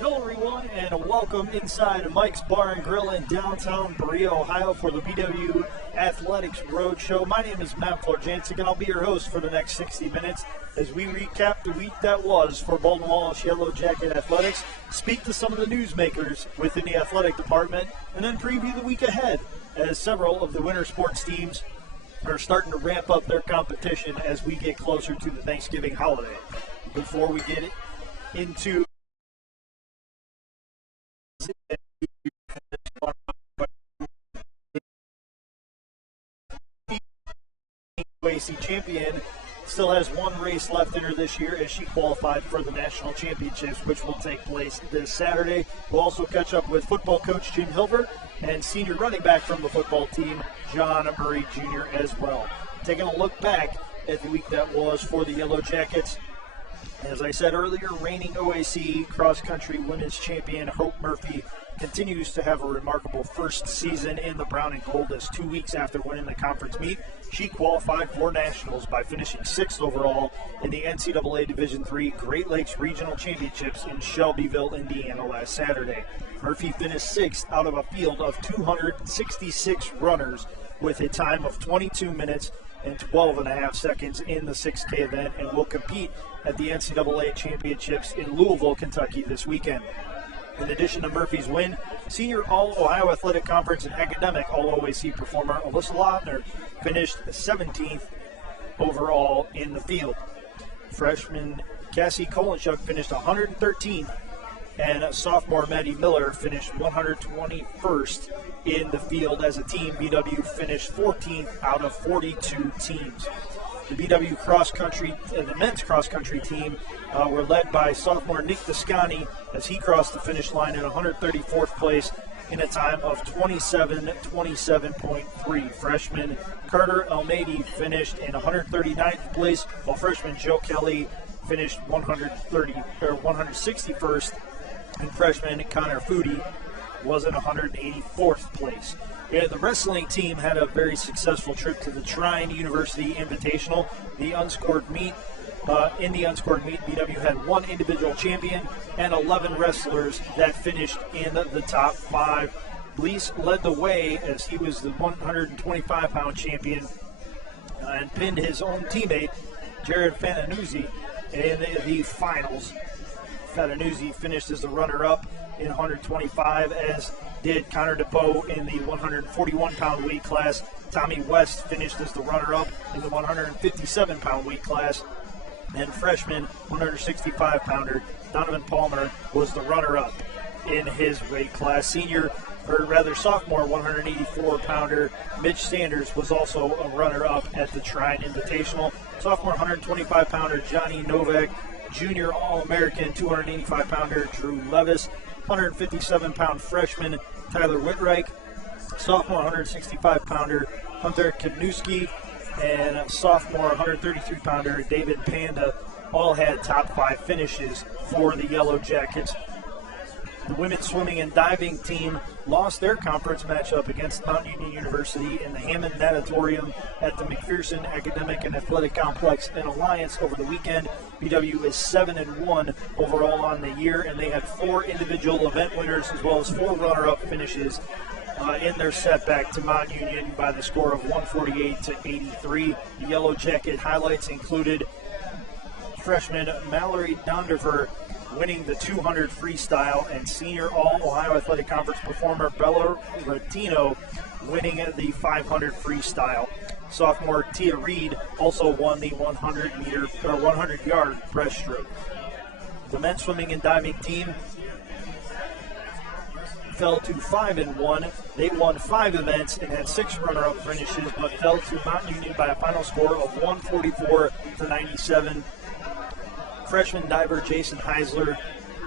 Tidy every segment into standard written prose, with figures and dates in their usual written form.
Hello everyone and welcome inside Mike's Bar and Grill in downtown Berea, Ohio for the BW Athletics Roadshow. My name is Matt Florjancic and I'll be your host for the next 60 minutes as we recap the week that was for Baldwin Wallace Yellow Jacket Athletics, speak to some of the newsmakers within the athletic department, and then preview the week ahead as several of the winter sports teams are starting to ramp up their competition as we get closer to the Thanksgiving holiday. Before we get into OAC champion still has one race left in her this year as she qualified for the national championships, which will take place this Saturday. We'll also catch up with football coach Jim Hilvert and senior running back from the football team, Jon Murray Jr. as well. Taking a look back at the week that was for the Yellow Jackets. As I said earlier, reigning OAC cross-country women's champion Hope Murphy continues to have a remarkable first season in the brown and gold as 2 weeks after winning the conference meet, she qualified for nationals by finishing 6th overall in the NCAA Division III Great Lakes Regional Championships in Shelbyville, Indiana last Saturday. Murphy finished 6th out of a field of 266 runners with a time of 22 minutes and 12 and a half seconds in the 6K event and will compete at the NCAA Championships in Louisville, Kentucky this weekend. In addition to Murphy's win, senior All-Ohio Athletic Conference and academic All-OAC performer Alyssa Lautner finished 17th overall in the field. Freshman Cassie Kolenchuk finished 113th, and sophomore Maddie Miller finished 121st in the field. As a team, BW finished 14th out of 42 teams. The BW cross-country, the men's cross-country team were led by sophomore Nick Descani as he crossed the finish line in 134th place in a time of 27.3. Freshman Carter Almeida finished in 139th place, while freshman Joe Kelly finished 161st, and freshman Connor Foodie was in 184th place. Yeah, the wrestling team had a very successful trip to the Trine University Invitational. The unscored meet, BW had one individual champion and 11 wrestlers that finished in the top 5. Blease led the way as he was the 125-pound champion and pinned his own teammate, Jared Fananuzzi, in the finals. Fananuzzi finished as the runner-up in 125, as did Connor DePoe in the 141-pound weight class. Tommy West finished as the runner-up in the 157-pound weight class. And freshman 165-pounder Donovan Palmer was the runner-up in his weight class. Sophomore 184-pounder Mitch Sanders was also a runner-up at the Trine Invitational. Sophomore 125-pounder Johnny Novak, junior All-American 285-pounder Drew Levis, 157-pound freshman Tyler Whitreich, sophomore 165-pounder Hunter Kibnewski, and sophomore 133-pounder David Panda all had top 5 finishes for the Yellow Jackets. The women's swimming and diving team lost their conference matchup against Mount Union University in the Hammond Natatorium at the McPherson Academic and Athletic Complex in Alliance over the weekend. BW is 7-1 overall on the year, and they had 4 individual event winners as well as 4 runner-up finishes in their setback to Mount Union by the score of 148-83. The Yellow Jacket highlights included freshman Mallory Donderver winning the 200 freestyle, and senior All-Ohio Athletic Conference performer Bella Latino winning the 500 freestyle. Sophomore Tia Reed also won the 100-yard breaststroke. The men's swimming and diving team fell to 5-1. They won 5 events and had 6 runner-up finishes, but fell to Mount Union by a final score of 144-97. Freshman diver Jason Heisler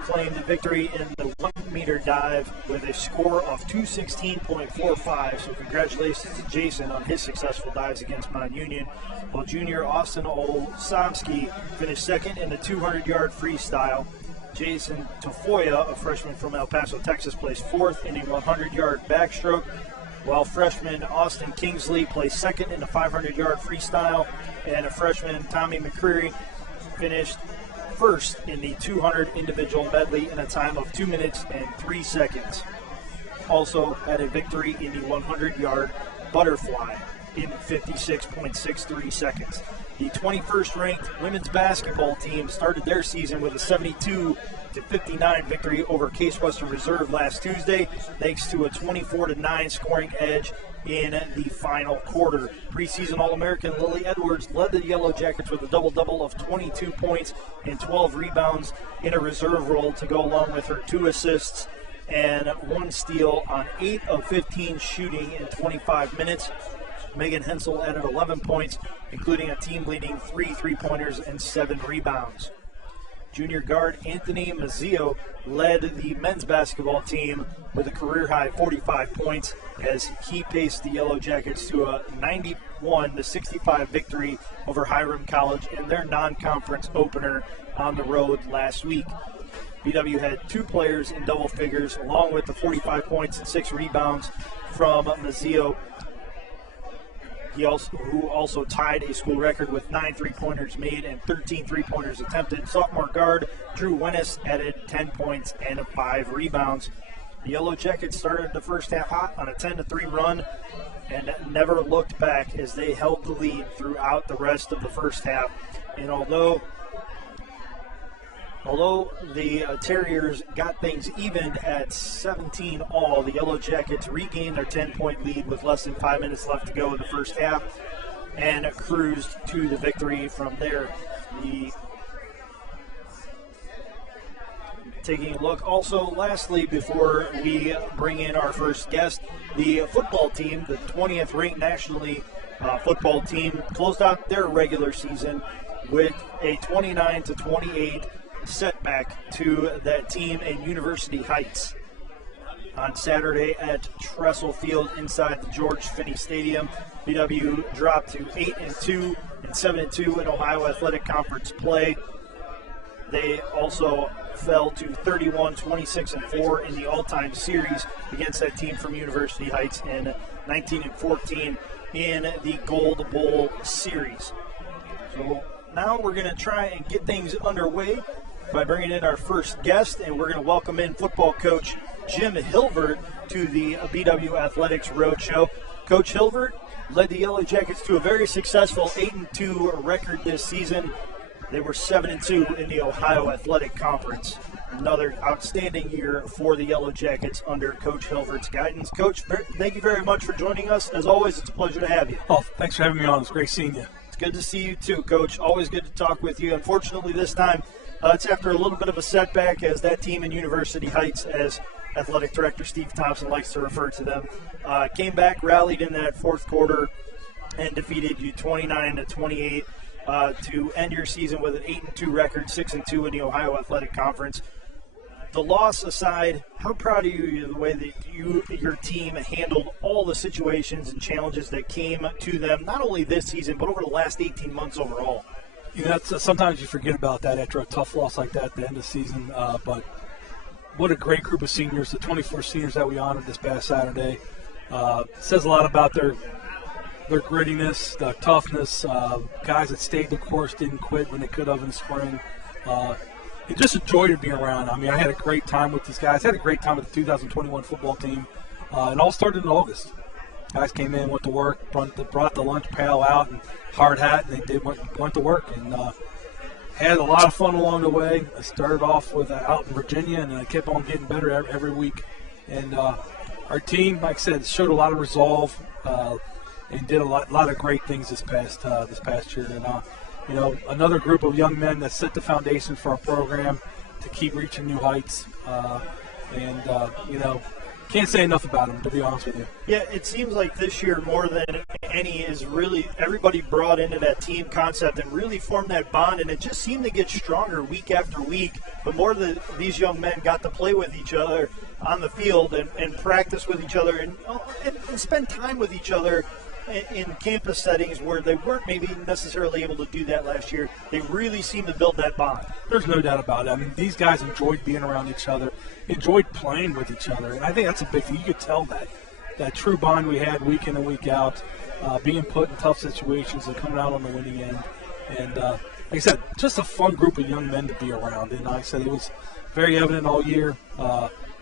claimed the victory in the 1-meter dive with a score of 216.45. So congratulations to Jason on his successful dives against Mount Union. While junior Austin Olsamsky finished second in the 200-yard freestyle. Jason Tafoya, a freshman from El Paso, Texas, placed 4th in a 100-yard backstroke, while freshman Austin Kingsley placed second in the 500-yard freestyle, and a freshman Tommy McCreary finished first in the 200 individual medley in a time of 2 minutes and 3 seconds. Also had a victory in the 100-yard butterfly in 56.63 seconds. The 21st ranked women's basketball team started their season with a 72-59 victory over Case Western Reserve last Tuesday, thanks to a 24-9 scoring edge in the final quarter. Preseason All-American Lily Edwards led the Yellow Jackets with a double-double of 22 points and 12 rebounds in a reserve role to go along with her 2 assists and 1 steal on 8 of 15 shooting in 25 minutes. Megan Hensel added 11 points, including a team-leading 3 three-pointers and 7 rebounds. Junior guard Anthony Mazzio led the men's basketball team with a career-high 45 points as he paced the Yellow Jackets to a 91-65 victory over Hiram College in their non-conference opener on the road last week. BW had 2 players in double figures, along with the 45 points and 6 rebounds from Mazzio, who also tied a school record with 9 three-pointers made and 13 three-pointers attempted. Sophomore guard Drew Wennis added 10 points and 5 rebounds. The Yellow Jackets started the first half hot on a 10-3 run and never looked back as they held the lead throughout the rest of the first half. And although the Terriers got things evened at 17 all, the Yellow Jackets regained their 10-point lead with less than 5 minutes left to go in the first half and cruised to the victory from there. Taking a look also, lastly, before we bring in our first guest, the football team, the 20th ranked nationally football team, closed out their regular season with a 29-28 setback to that team in University Heights on Saturday at Trestle Field inside the George Finney Stadium. BW dropped to 8-2 and 7-2 in Ohio Athletic Conference play. They also fell to 31-26-4 in the all-time series against that team from University Heights and 19-14 in the Gold Bowl series. So now we're going to try and get things underway by bringing in our first guest, and we're going to welcome in football coach Jim Hilvert to the BW Athletics Roadshow. Coach Hilvert led the Yellow Jackets to a very successful 8-2 record this season. They were 7-2 in the Ohio Athletic Conference. Another outstanding year for the Yellow Jackets under Coach Hilvert's guidance. Coach, thank you very much for joining us. As always, it's a pleasure to have you. Oh, thanks for having me on. It's great seeing you. It's good to see you too, Coach. Always good to talk with you. Unfortunately, this time it's after a little bit of a setback as that team in University Heights, as Athletic Director Steve Thompson likes to refer to them, came back, rallied in that fourth quarter, and defeated you 29-28 to end your season with an 8-2 record, 6-2 in the Ohio Athletic Conference. The loss aside, how proud are you of the way that your team handled all the situations and challenges that came to them, not only this season, but over the last 18 months overall? You know, sometimes you forget about that after a tough loss like that at the end of the season. But what a great group of seniors, the 24 seniors that we honored this past Saturday. Says a lot about their grittiness, the toughness, guys that stayed the course, didn't quit when they could have in the spring. And just enjoyed it being around. I mean, I had a great time with these guys. I had a great time with the 2021 football team. It all started in August. Guys came in, went to work, brought the lunch pail out and hard hat, and they went to work. And had a lot of fun along the way. I started off with out in Virginia, and I kept on getting better every week. And our team, like I said, showed a lot of resolve and did a lot of great things this past year. And you know, another group of young men that set the foundation for our program to keep reaching new heights. You know, can't say enough about them, to be honest with you. Yeah, it seems like this year more than any is really everybody brought into that team concept and really formed that bond, and it just seemed to get stronger week after week. The more that these young men got to play with each other on the field and practice with each other and spend time with each other in campus settings where they weren't maybe necessarily able to do that last year, they really seem to build that bond. There's no doubt about it. I mean, these guys enjoyed being around each other, enjoyed playing with each other, and I think that's a big thing. You could tell that true bond we had week in and week out, being put in tough situations and coming out on the winning end. And like I said, just a fun group of young men to be around. And like I said, it was very evident all year.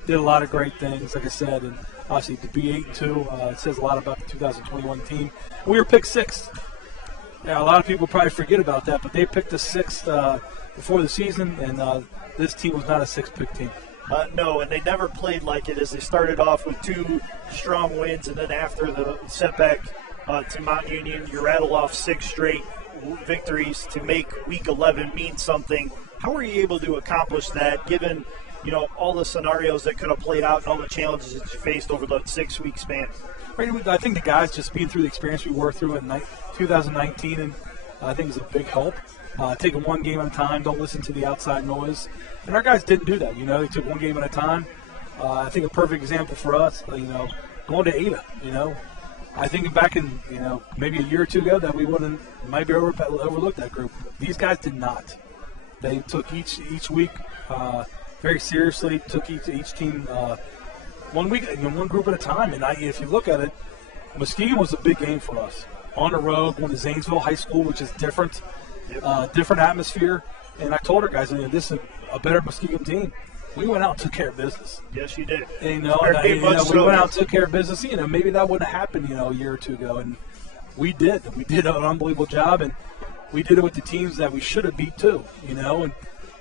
Did a lot of great things, like I said, and obviously to be 8-2, it says a lot about the 2021 team. We were picked 6th. Yeah, a lot of people probably forget about that, but they picked us 6th before the season, and this team was not a 6th-pick team. No, and they never played like it, as they started off with 2 strong wins, and then after the setback to Mount Union, you rattle off 6 straight victories to make Week 11 mean something. How were you able to accomplish that, given all the scenarios that could have played out and all the challenges that you faced over the 6-week span? I think the guys just being through the experience we were through in 2019, and I think is a big help. Taking one game at a time, don't listen to the outside noise. And our guys didn't do that. They took one game at a time. I think a perfect example for us, going to Ada. I think back in, maybe a year or two ago that we might be overlooked that group. These guys did not. They took each week very seriously, took each team 1 week, one group at a time. And if you look at it, Muskegon was a big game for us. On the road, going to Zanesville High School, which is different, different atmosphere. And I told our guys, this is a better Muskegon team. We went out and took care of business. Yes, you did. And, we went out and took care of business. Maybe that wouldn't have happened, a year or two ago. And we did. We did an unbelievable job, and we did it with the teams that we should have beat too, and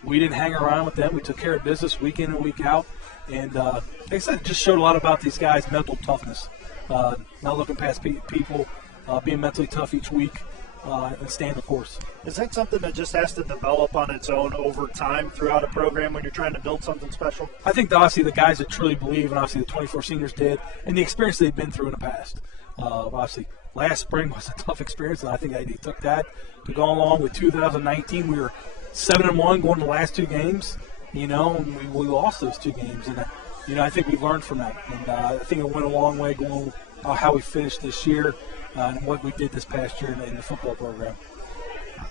we didn't hang around with them. We took care of business week in and week out. And like I said, it just showed a lot about these guys' mental toughness, not looking past people, being mentally tough each week, and staying the course. Is that something that just has to develop on its own over time throughout a program when you're trying to build something special? I think obviously the guys that truly believe, and obviously the 24 seniors did, and the experience they've been through in the past. Obviously, last spring was a tough experience, and I think they took that to go along with 2019. We were 7-1 going to the last 2 games, and we lost those 2 games. And, I think we've learned from that. And I think it went a long way going how we finished this year and what we did this past year in the football program.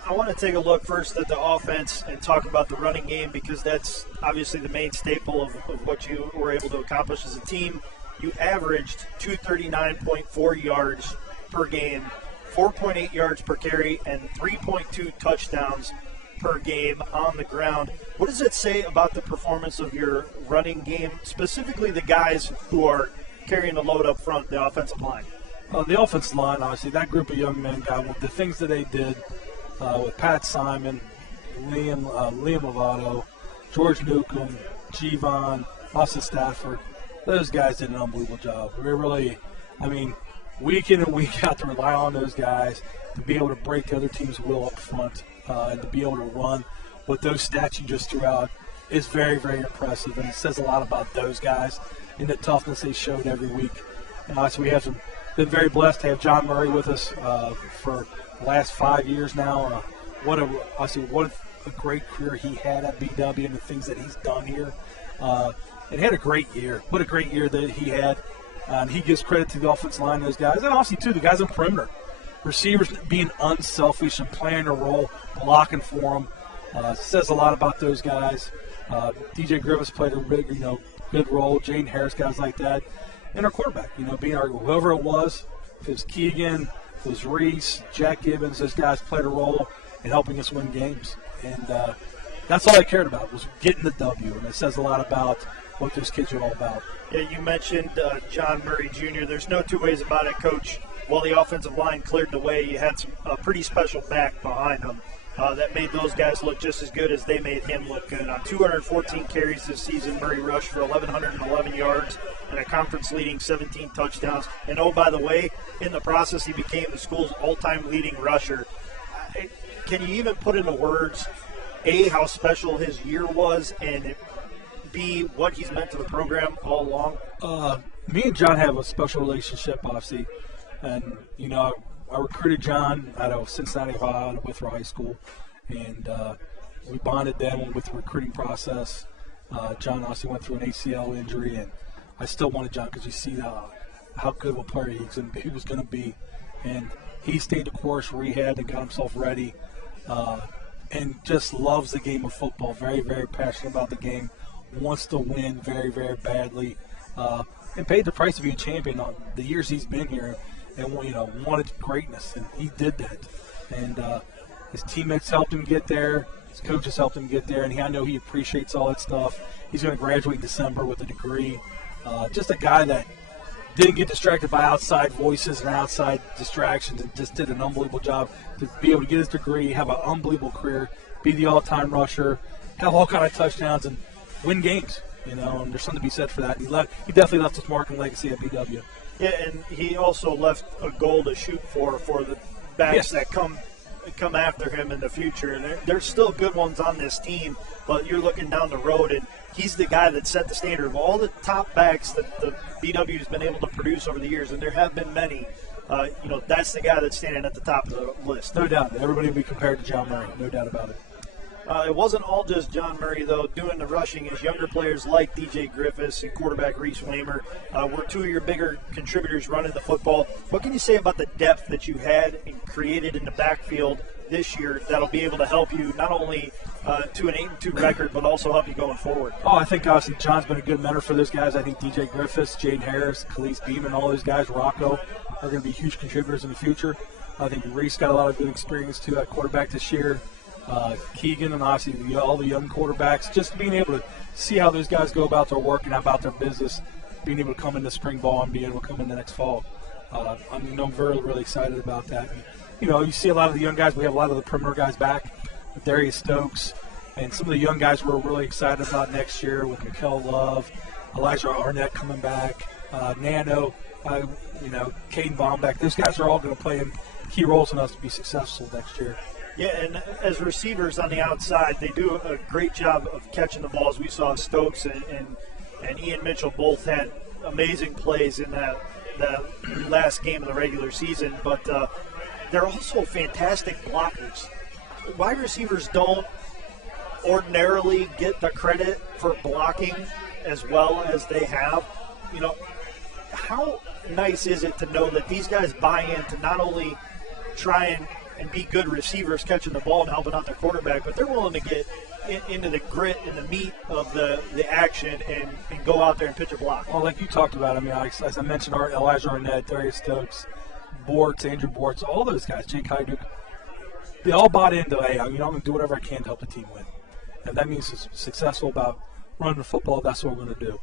I want to take a look first at the offense and talk about the running game, because that's obviously the main staple of what you were able to accomplish as a team. You averaged 239.4 yards per game, 4.8 yards per carry, and 3.2 touchdowns per game on the ground. What does it say about the performance of your running game, specifically the guys who are carrying the load up front, the offensive line? The offensive line, obviously, that group of young men, the things that they did with Pat Simon, Liam Lovato, George Newcomb, Gvon, Austin Stafford, those guys did an unbelievable job. We really, week in and week out to rely on those guys to be able to break the other team's will up front and to be able to run with those stats you just threw out is very, very impressive. And it says a lot about those guys and the toughness they showed every week. So we have been very blessed to have Jon Murray with us for the last 5 years now. What a great career he had at BW and the things that he's done here. And had a great year. What a great year that he had. And he gives credit to the offensive line, those guys. And obviously, too, the guys on perimeter. Receivers being unselfish and playing a role, blocking for them. Says a lot about those guys. DJ Griffiths played a big, good role. Jane Harris, guys like that. And our quarterback, being whoever it was, if it was Keegan, if it was Reese, Jack Gibbons, those guys played a role in helping us win games. And that's all I cared about was getting the W. And it says a lot about what those kids are all about. Yeah, you mentioned Jon Murray Jr. There's no two ways about it, Coach. While the offensive line cleared the way, you had a pretty special back behind them that made those guys look just as good as they made him look good. On 214 carries this season, Murray rushed for 1,111 yards and a conference-leading 17 touchdowns. And, oh, by the way, in the process, he became the school's all-time leading rusher. Can you even put into words, A, how special his year was, and B, what he's meant to the program all along? Me and Jon have a special relationship, obviously. And, I recruited Jon out of Cincinnati, Ohio, at Withrow High School. And we bonded then with the recruiting process. Jon obviously went through an ACL injury, and I still wanted Jon because you see how good of a player he was going to be. And he stayed the course, rehab, and got himself ready. And just loves the game of football. Very, very passionate about the game. Wants to win very, very badly. And paid the price to be a champion on the years he's been here. And wanted greatness, and he did that. And His teammates helped him get there. His coaches helped him get there, and I know he appreciates all that stuff. He's going to graduate in December with a degree. Just a guy that didn't get distracted by outside voices and outside distractions, and just did an unbelievable job to be able to get his degree, have an unbelievable career, be the all-time rusher, have all kind of touchdowns, and win games. And there's something to be said for that. He definitely left his mark and legacy at BW. Yeah, and he also left a goal to shoot for the backs that come after him in the future. And there's still good ones on this team, but you're looking down the road, and he's the guy that set the standard of all the top backs that the BW has been able to produce over the years, and there have been many. That's the guy that's standing at the top of the list. No doubt. Everybody will be compared to Jon Murray. No doubt about it. It wasn't all just Jon Murray, though. Doing the rushing is younger players like DJ Griffiths and quarterback Reese Waymer were two of your bigger contributors running the football. What can you say about the depth that you had and created in the backfield this year that'll be able to help you not only to an 8-2 record, but also help you going forward? Oh, I think obviously John's been a good mentor for those guys. I think DJ Griffiths, Jaden Harris, Khalees Beeman, all those guys, Rocco, are going to be huge contributors in the future. I think Reese got a lot of good experience, too, at quarterback this year. Keegan and obviously all the young quarterbacks, just being able to see how those guys go about their work and about their business, being able to come into spring ball and being able to come in the next fall. I'm very, really excited about that. And, you see a lot of the young guys. We have a lot of the perimeter guys back with Darius Stokes, and some of the young guys we're really excited about next year with Mikel Love, Elijah Arnett coming back, Nano, Caden Baumbeck. Those guys are all going to play in key roles in us to be successful next year. Yeah, and as receivers on the outside, they do a great job of catching the balls. We saw Stokes and Ian Mitchell both had amazing plays in that last game of the regular season, but they're also fantastic blockers. Wide receivers don't ordinarily get the credit for blocking as well as they have. How nice is it to know that these guys buy in to not only try and be good receivers catching the ball and helping out their quarterback, but they're willing to get into the grit and the meat of the action and go out there and pitch a block. Well, like you talked about, as I mentioned, Elijah Arnett, Darius Stokes, Andrew Bortz, all those guys, Jake Hyduke, they all bought into, hey, I'm going to do whatever I can to help the team win. And that means it's successful about running the football. That's what we're going to do.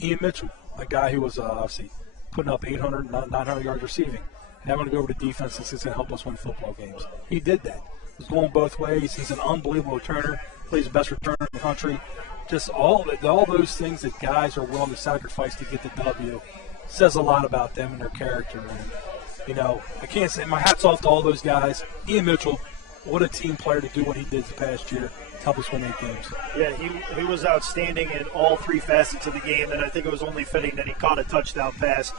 Ian Mitchell, a guy who was obviously putting up 800, 900 yards receiving. And I'm going to go over to defense and it's going to help us win football games. He did that. He's going both ways. He's an unbelievable returner. Plays the best returner in the country. Just all those things that guys are willing to sacrifice to get the W says a lot about them and their character. And, I can't say my hat's off to all those guys. Ian Mitchell, what a team player to do what he did the past year to help us win 8 games. Yeah, he was outstanding in all 3 facets of the game, and I think it was only fitting that he caught a touchdown pass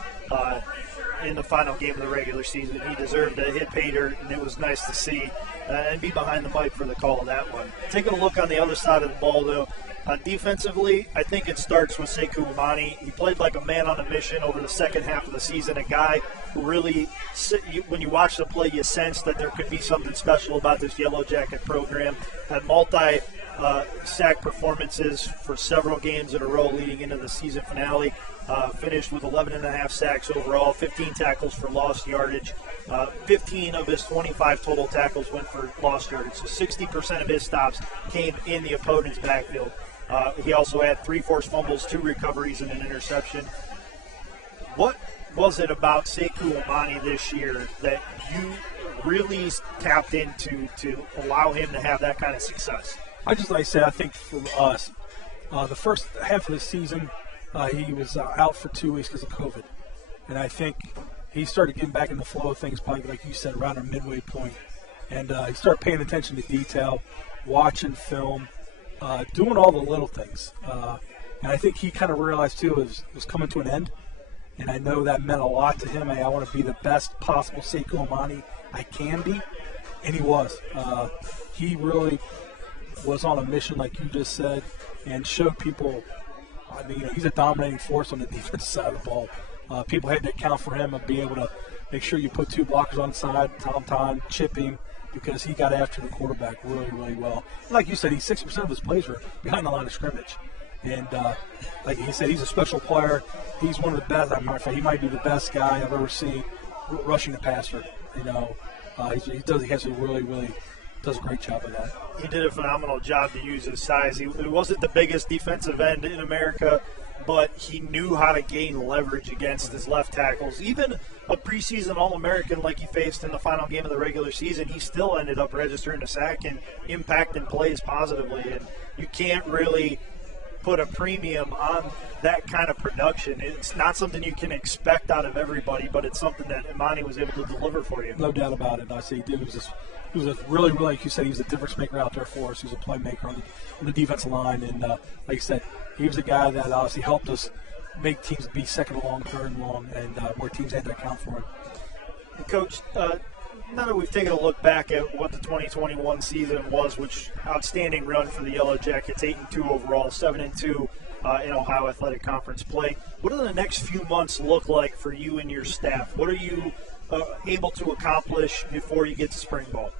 in the final game of the regular season. He deserved a hit pay dirt, and it was nice to see and be behind the mic for the call of that one. Taking a look on the other side of the ball, though, defensively, I think it starts with Sekou Imani. He played like a man on a mission over the second half of the season, a guy who really, when you watch the play, you sense that there could be something special about this Yellow Jacket program. Had multi-sack performances for several games in a row leading into the season finale. Finished with 11.5 sacks overall, 15 tackles for lost yardage. 15 of his 25 total tackles went for lost yardage. So 60% of his stops came in the opponent's backfield. He also had 3 forced fumbles, 2 recoveries, and an interception. What was it about Sekou Imani this year that you really tapped into to allow him to have that kind of success? I think for us, the first half of the season, he was out for 2 weeks because of COVID. And I think he started getting back in the flow of things, probably like you said, around a midway point. And he started paying attention to detail, watching film, doing all the little things. And I think he kind of realized, too, it was coming to an end. And I know that meant a lot to him. I want to be the best possible Sekou Imani I can be. And he was. He really was on a mission, like you just said, and showed people, he's a dominating force on the defensive side of the ball. People had to account for him and be able to make sure you put 2 blockers on the side, time, chip him, because he got after the quarterback really, really well. And like you said, 60% of his plays were behind the line of scrimmage. And like he said, he's a special player. He's one of the best. He might be the best guy I've ever seen rushing the passer. He has a really, really does a great job of that. He did a phenomenal job to use his size. He wasn't the biggest defensive end in America, but he knew how to gain leverage against his left tackles. Even a preseason All-American like he faced in the final game of the regular season, he still ended up registering a sack and impacting plays positively. And you can't really put a premium on that kind of production. It's not something you can expect out of everybody, but it's something that Imani was able to deliver for you. No doubt about it. I see he was a really, like you said, he was a difference maker out there for us. He was a playmaker on the defensive line. And like you said, he was a guy that obviously helped us make teams be second long, third and long, and where teams had to account for him. Coach, now that we've taken a look back at what the 2021 season was, which outstanding run for the Yellow Jackets, 8-2 overall, 7-2 in Ohio Athletic Conference play. What do the next few months look like for you and your staff? What are you able to accomplish before you get to spring ball?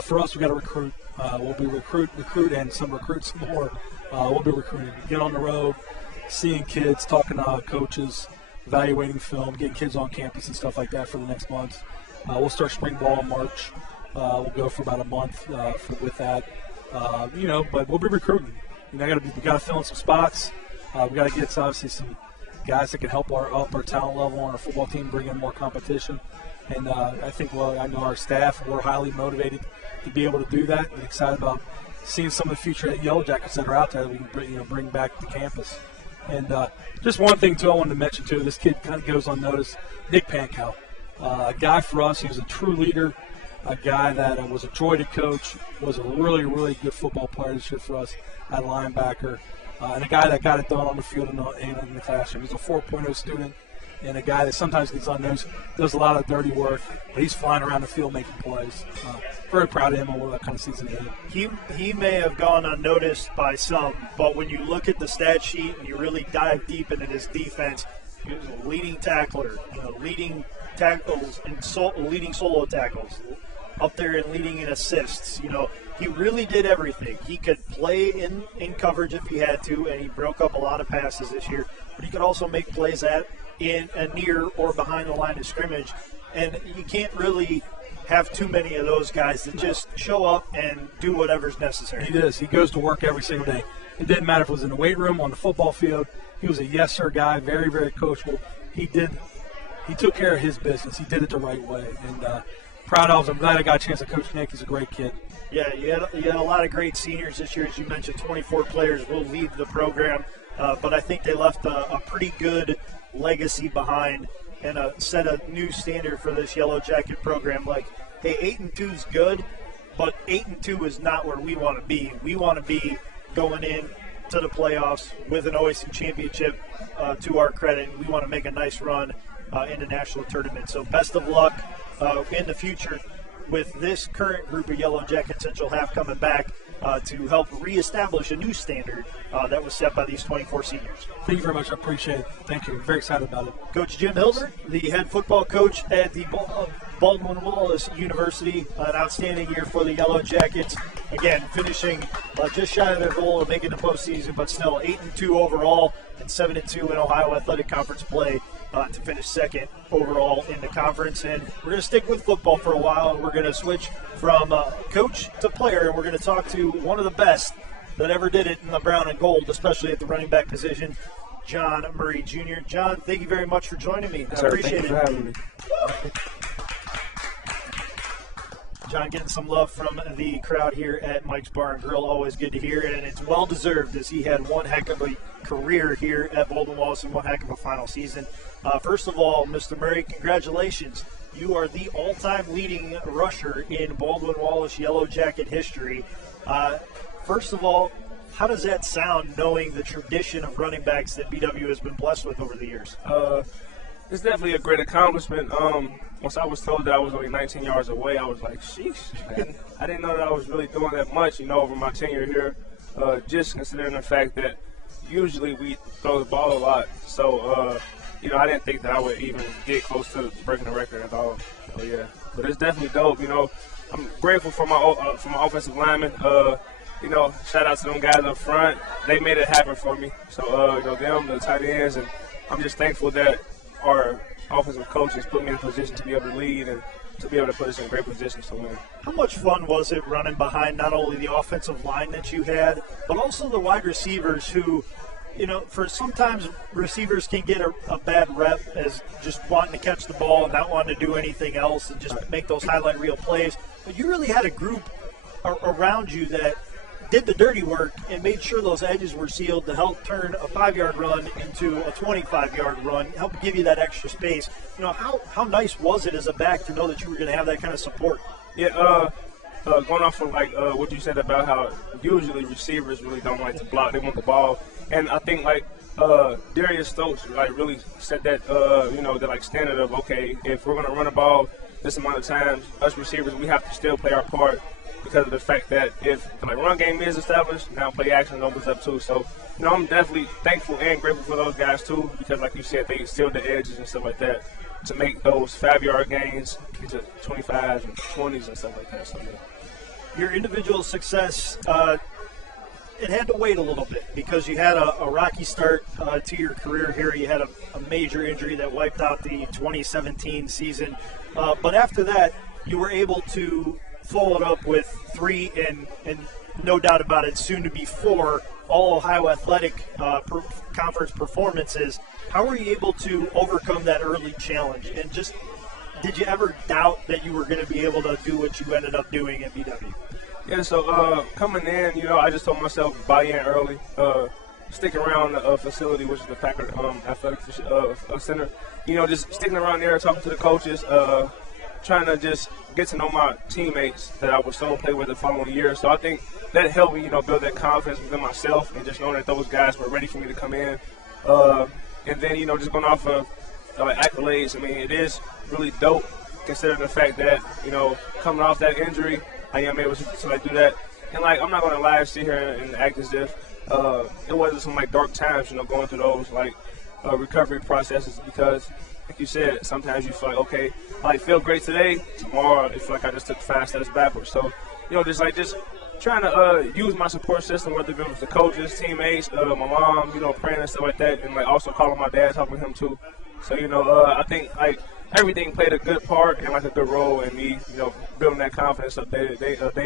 For us, we got to recruit. We'll be recruit, and some recruits more. We'll be recruiting. Get on the road, seeing kids, talking to coaches, evaluating film, getting kids on campus and stuff like that for the next month. We'll start spring ball in March. We'll go for about a month with that. But we'll be recruiting. We got to fill in some spots. We got to get obviously some guys that can help up our talent level on our football team, bring in more competition. And I think, I know our staff, we're highly motivated to be able to do that, and excited about seeing some of the future Yellow Jackets that are out there that we can bring back to campus. And just one thing, too, I wanted to mention, too, this kid kind of goes unnoticed, Nick Pankow. A guy for us, he was a true leader, a guy that was a joy to coach, was a really, really good football player this year for us at linebacker, and a guy that got it done on the field and in the classroom. He's a 4.0 student, and a guy that sometimes gets unnoticed, does a lot of dirty work, but he's flying around the field making plays. Very proud of him on what that kind of season he had. He may have gone unnoticed by some, but when you look at the stat sheet and you really dive deep into his defense, he was a leading tackler, leading tackles and leading solo tackles, up there and leading in assists. He really did everything. He could play in coverage if he had to, and he broke up a lot of passes this year, but he could also make plays in a near or behind the line of scrimmage, and you can't really have too many of those guys that just show up and do whatever's necessary. He does. He goes to work every single day. It didn't matter if it was in the weight room, on the football field. He was a yes sir guy, very, very coachable. He took care of his business. He did it the right way, and proud of him. I'm glad I got a chance to coach Nick. He's a great kid. Yeah, you had a lot of great seniors this year, as you mentioned. 24 players will lead the program, but I think they left a pretty good legacy behind and set a new standard for this Yellow Jacket program. Like, hey, 8-2 is good, but 8-2 is not where we want to be. We want to be going in to the playoffs with an OAC championship to our credit. We want to make a nice run in the national tournament. So best of luck in the future with this current group of Yellow Jackets that you'll have coming back to help reestablish a new standard that was set by these 24 seniors. Thank you very much. I appreciate it. Thank you. I'm very excited about it. Coach Jim Hilvert, the head football coach at the Baldwin-Wallace University, an outstanding year for the Yellow Jackets. Again, finishing just shy of their goal of making the postseason, but still 8-2 overall and 7-2 in Ohio Athletic Conference play to finish second overall in the conference. And we're going to stick with football for a while, and we're going to switch from coach to player, and we're going to talk to one of the best that ever did it in the brown and gold, especially at the running back position, Jon Murray Jr. Jon, thank you very much for joining me. I appreciate it. Thank you for having me. Jon getting some love from the crowd here at Mike's Bar and Grill. Always good to hear, and it's well-deserved as he had one heck of a career here at Baldwin-Wallace and one heck of a final season. First of all, Mr. Murray, congratulations. You are the all-time leading rusher in Baldwin-Wallace Yellow Jacket history. First of all, how does that sound, knowing the tradition of running backs that BW has been blessed with over the years? It's definitely a great accomplishment. Once I was told that I was only 19 yards away, I was like, sheesh, man. I didn't know that I was really doing that much, over my tenure here, just considering the fact that usually we throw the ball a lot. So, I didn't think that I would even get close to breaking the record at all. So, yeah. But it's definitely dope, I'm grateful for my offensive linemen. Shout out to them guys up front. They made it happen for me. So, them, the tight ends, and I'm just thankful that our offensive coaches put me in a position to be able to lead and to be able to put us in great positions to win. How much fun was it running behind not only the offensive line that you had, but also the wide receivers who, for sometimes receivers can get a bad rep as just wanting to catch the ball and not wanting to do anything else and just make those highlight reel plays. But you really had a group around you that did the dirty work and made sure those edges were sealed to help turn a 5-yard run into a 25-yard run, help give you that extra space. How nice was it as a back to know that you were going to have that kind of support? Yeah, going off of what you said about how usually receivers really don't like to block; they want the ball, and I think Darius Stokes really set that that standard of, okay, if we're going to run a ball this amount of times, us receivers, we have to still play our part because of the fact that if the run game is established, now play action opens up too. So, I'm definitely thankful and grateful for those guys too, because like you said, they sealed the edges and stuff like that to make those 5-yard gains into 25s and 20s and stuff like that. So, yeah. Your individual success, it had to wait a little bit because you had a rocky start to your career here. You had a major injury that wiped out the 2017 season. But after that, you were able to follow it up with 3 and no doubt about it, soon to be 4 All-Ohio Athletic Conference performances. How were you able to overcome that early challenge? And just, did you ever doubt that you were going to be able to do what you ended up doing at BW? Yeah, so coming in, I just told myself buy in early, stick around the facility, which is the Packard Athletic Center. Just sticking around there, talking to the coaches, trying to just get to know my teammates that I was still play with the following year. So I think that helped me, build that confidence within myself and just knowing that those guys were ready for me to come in. And then, just going off of accolades, it is really dope considering the fact that, coming off that injury, I am able to do that. And, I'm not going to lie, sit here and act as if it wasn't some, dark times, going through those, recovery processes because, like you said, sometimes you feel like, okay, I feel great today. Tomorrow, I feel like I just took 5 steps backwards. So, just trying to use my support system, whether it was the coaches, teammates, my mom, praying and stuff like that, and also calling my dad, talking with him too. So, I think everything played a good part and a good role in me, building that confidence up day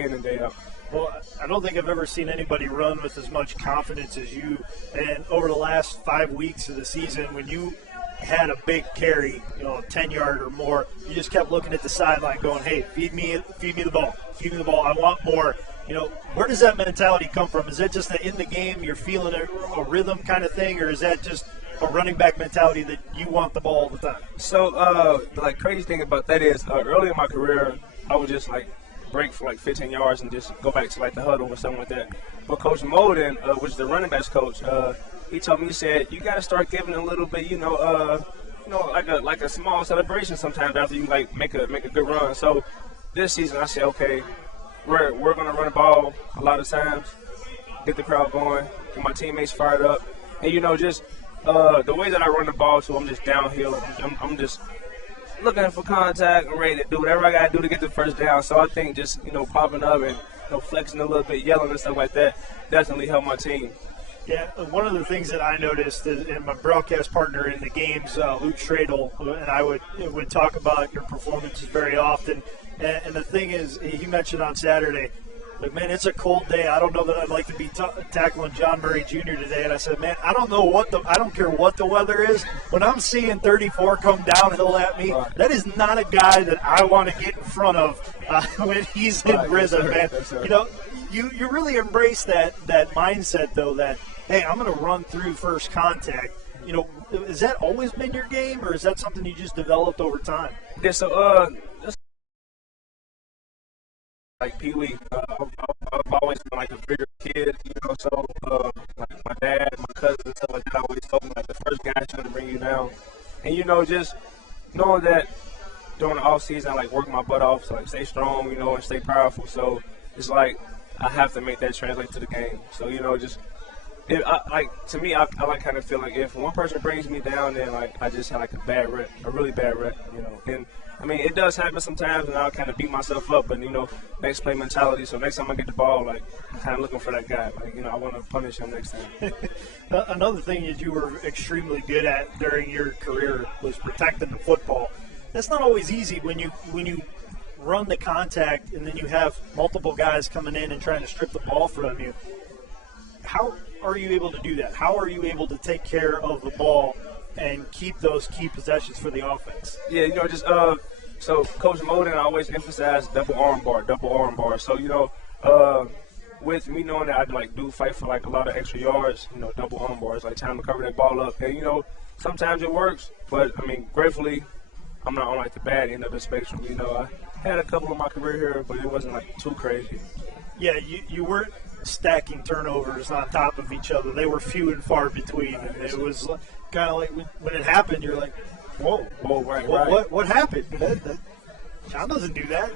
in and day out. Well, I don't think I've ever seen anybody run with as much confidence as you. And over the last 5 weeks of the season, when you had a big carry, 10-yard or more, you just kept looking at the sideline going, hey, feed me the ball. Feed me the ball. I want more. Where does that mentality come from? Is that just that in the game you're feeling a rhythm kind of thing, or is that just a running back mentality that you want the ball all the time? So, the crazy thing about that is early in my career, I would just, break for 15 yards and just go back to the huddle or something like that. But Coach Molden, which is the running backs coach, he told me, he said, you got to start giving a little bit, like a small celebration sometimes after you make a good run. So this season I said, okay, we're gonna run the ball a lot of times, get the crowd going, get my teammates fired up, and just the way that I run the ball too, I'm just downhill. I'm just looking for contact. I'm ready to do whatever I got to do to get the first down. So I think just, popping up and flexing a little bit, yelling and stuff like that definitely helped my team. Yeah, one of the things that I noticed, and my broadcast partner in the games, Luke Stradel, and I would talk about your performances very often. And the thing is, he mentioned on Saturday, man, it's a cold day. I don't know that I'd like to be tackling Jon Murray Jr. today. And I said, man, I don't care what the weather is. When I'm seeing 34 come downhill at me, that is not a guy that I want to get in front of when he's in rhythm, man. You really embrace that mindset, though, that, hey, I'm going to run through first contact. Has that always been your game, or is that something you just developed over time? Yeah, so Pee Wee, I've always been a bigger kid, so my dad, my cousins, and stuff like that always told me the first guy trying to bring you down. And just knowing that during the off season, I work my butt off, so stay strong, and stay powerful. So it's I have to make that translate to the game. So to me, I kind of feel if one person brings me down, then I just have a bad rep, a really bad rep, And it does happen sometimes, and I'll kind of beat myself up. But next play mentality. So next time I get the ball, I'm kind of looking for that guy. I want to punish him next time. Another thing that you were extremely good at during your career was protecting the football. that's not always easy when you run the contact and then you have multiple guys coming in and trying to strip the ball from you. How are you able to do that? How are you able to take care of the ball and keep those key possessions for the offense? Yeah, just so Coach Moden always emphasized double arm bar. So, with me knowing that I do fight for a lot of extra yards, double arm bars, time to cover that ball up. And, sometimes it works, but gratefully, I'm not on the bad end of the spectrum. I had a couple in my career here, but it wasn't too crazy. Yeah, you weren't stacking turnovers on top of each other. They were few and far between. And it was kind of like when it happened, you're like, whoa, right. What happened? Jon doesn't do that.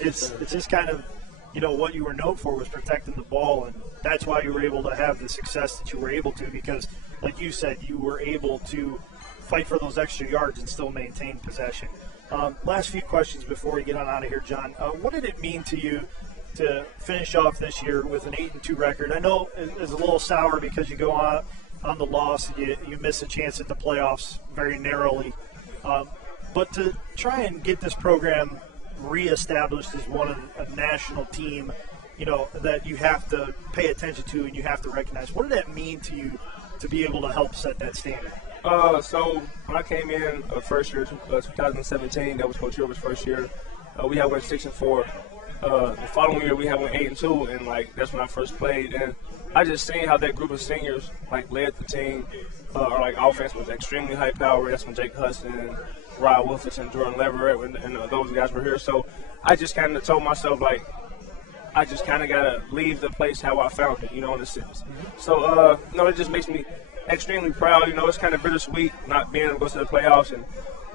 It's just kind of, what you were known for was protecting the ball, and that's why you were able to have the success that you were able to, because, like you said, you were able to fight for those extra yards and still maintain possession. Last few questions before we get on out of here, Jon. What did it mean to you to finish off this year with an 8-2 record? I know it's a little sour because you go on the loss and you miss a chance at the playoffs very narrowly. But to try and get this program reestablished as one of a national team, that you have to pay attention to and you have to recognize. What did that mean to you to be able to help set that standard? So when I came in first year, 2017, that was Coach Hilvert's first year. We had went 6-4. The following year we had went 8-2, and that's when I first played. And I just seen how that group of seniors led the team. Our offense was extremely high power. That's when Jake Hudson, Rod Wolfus, and Jordan Leverett and those guys were here. So I just kind of told myself I just kind of gotta leave the place how I found it, in a sense. So it just makes me extremely proud. It's kind of bittersweet not being able to go to the playoffs and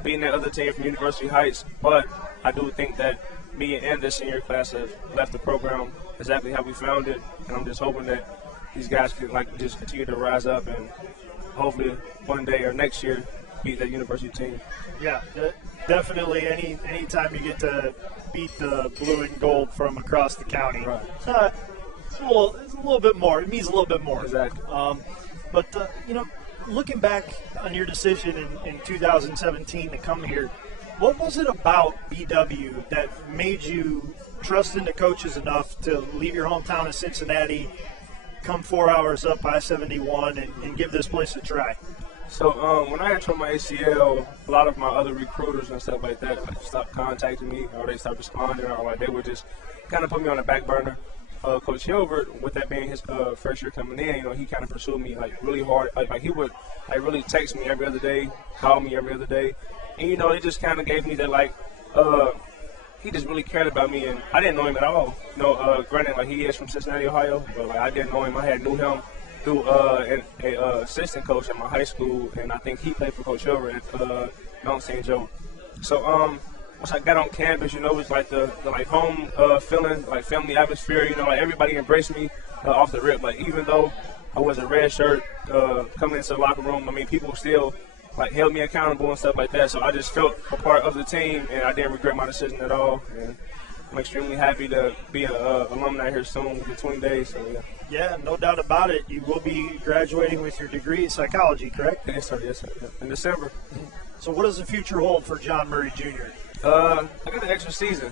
being that other team from University Heights. But I do think that me and the senior class have left the program exactly how we found it, and I'm just hoping that these guys can just continue to rise up and hopefully one day or next year beat that university team. Yeah, definitely. Anytime you get to beat the blue and gold from across the county, right. It's a little bit more. It means a little bit more. Exactly. But looking back on your decision in 2017 to come here, what was it about BW that made you trust in the coaches enough to leave your hometown of Cincinnati, come 4 hours up I-71, and give this place a try? So when I had torn my ACL, a lot of my other recruiters and stuff like that stopped contacting me, or they stopped responding, or they would just kind of put me on the back burner. Coach Hilvert, with that being his first year coming in, he kind of pursued me really hard. He would really text me every other day, call me every other day, and it just kind of gave me that he just really cared about me, and I didn't know him at all. Granted, he is from Cincinnati, Ohio, but I didn't know him. I knew him through an assistant coach at my high school, and I think he played for Coach Hilvert at Mount St. Joe. So once I got on campus, it was the home feeling, family atmosphere. Everybody embraced me off the rip. Even though I was a red shirt coming into the locker room, people still held me accountable and stuff like that. So I just felt a part of the team, and I didn't regret my decision at all. And I'm extremely happy to be an alumni here soon in 20 days. So yeah. Yeah, no doubt about it. You will be graduating with your degree in psychology, correct? Yes, sir. In December. So what does the future hold for Jon Murray Jr.? I got an extra season.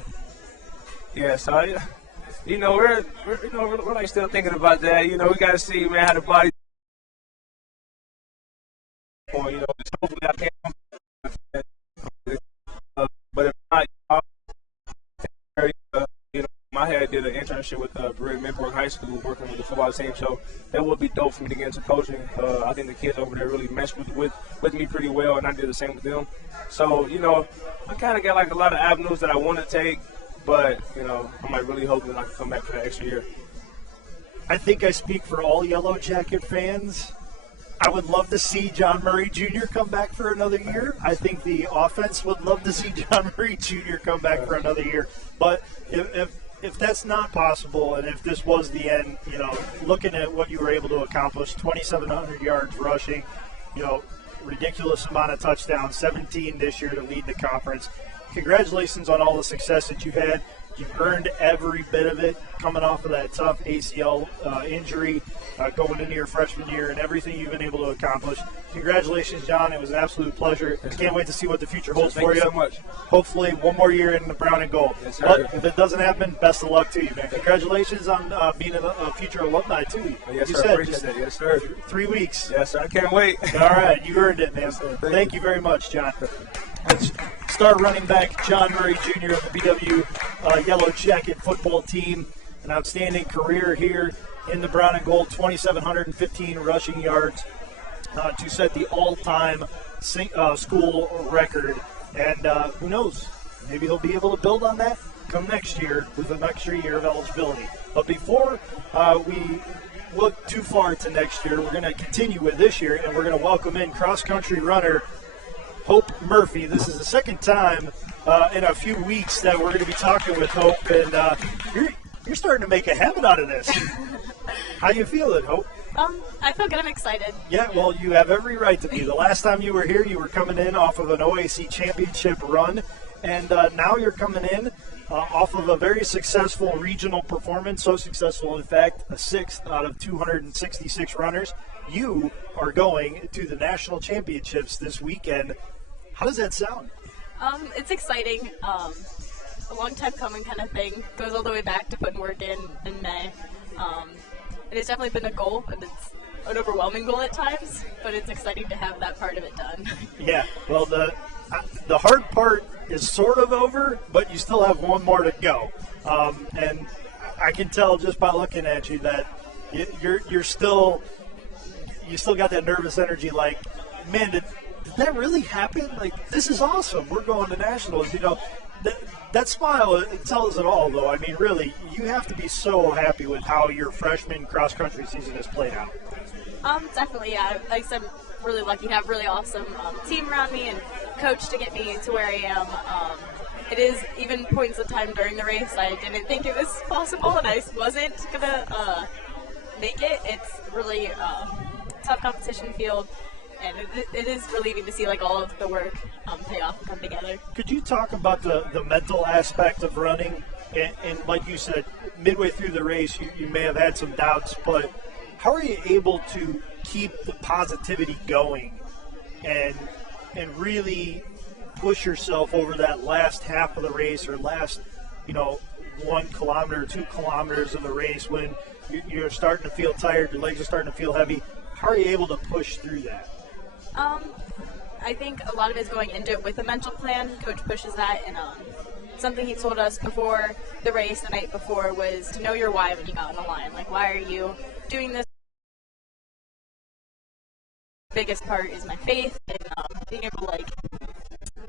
Yeah, so we're still thinking about that. We got to see, man, how the body. Hopefully I can. But if not, my head did an internship with Berea Midbrook High School, working with the football team. So that would be dope for me to get into coaching. I think the kids over there really meshed with me pretty well, and I did the same with them. So I kind of got a lot of avenues that I want to take, but I'm really hoping that I can come back for that extra year. I think I speak for all Yellow Jacket fans. I would love to see Jon Murray Jr. come back for another year. I think the offense would love to see Jon Murray Jr. come back for another year. But if that's not possible, and if this was the end, looking at what you were able to accomplish, 2,700 yards rushing, ridiculous amount of touchdowns, 17 this year to lead the conference. Congratulations on all the success that you've had. You've earned every bit of it coming off of that tough ACL injury, going into your freshman year, and everything you've been able to accomplish. Congratulations, Jon. It was an absolute pleasure. Can't wait to see what the future holds for you. Thank you so much. Hopefully, one more year in the brown and gold. Yes, sir. But if it doesn't happen, best of luck to you, man. Congratulations on being a future alumni, too. Yes, you sir. said, Appreciate that. Yes, sir. 3 weeks. Yes, sir. I can't wait. All right, you earned it, man. Yes, sir. Thank you very much, Jon. Star running back Jon Murray Jr. of the BW Yellow Jacket football team. An outstanding career here in the brown and gold, 2,715 rushing yards to set the all-time school record. And who knows, maybe he'll be able to build on that come next year with an extra year of eligibility. But before we look too far to next year, we're going to continue with this year, and we're going to welcome in cross-country runner Hope Murphy. This is the second time in a few weeks that we're going to be talking with Hope, and you're starting to make a habit out of this. How you feeling, Hope? I feel good. I'm excited. Yeah, well, you have every right to be. The last time you were here, you were coming in off of an OAC championship run, and now you're coming in off of a very successful regional performance, so successful, in fact, a 6th out of 266 runners. You are going to the national championships this weekend. How does that sound? It's exciting. A long time coming kind of thing. Goes all the way back to putting work in May. It has definitely been a goal, and it's an overwhelming goal at times, but it's exciting to have that part of it done. Yeah, well, the hard part is sort of over, but you still have one more to go. And I can tell just by looking at you that you still got that nervous energy. Like, man, did that really happen? Like, this is awesome. We're going to nationals. You know, that smile, it tells it all, though. I mean, really, you have to be so happy with how your freshman cross-country season has played out. Definitely, yeah. Like I said, I'm really lucky to have a really awesome team around me and coach to get me to where I am. It is, even points of time during the race, I didn't think it was possible, and I wasn't going to make it. It's really tough competition field, and it is relieving to see like all of the work pay off and come together. Could you talk about the mental aspect of running? And like you said, midway through the race, you may have had some doubts, but how are you able to keep the positivity going and really push yourself over that last half of the race, or last, 1 kilometer, 2 kilometers of the race, when you're starting to feel tired, your legs are starting to feel heavy? How are you able to push through that? I think a lot of it is going into it with a mental plan. Coach pushes that, and something he told us before the race, the night before, was to know your why when you got on the line. Like, why are you doing this? The biggest part is my faith, and being able to, like,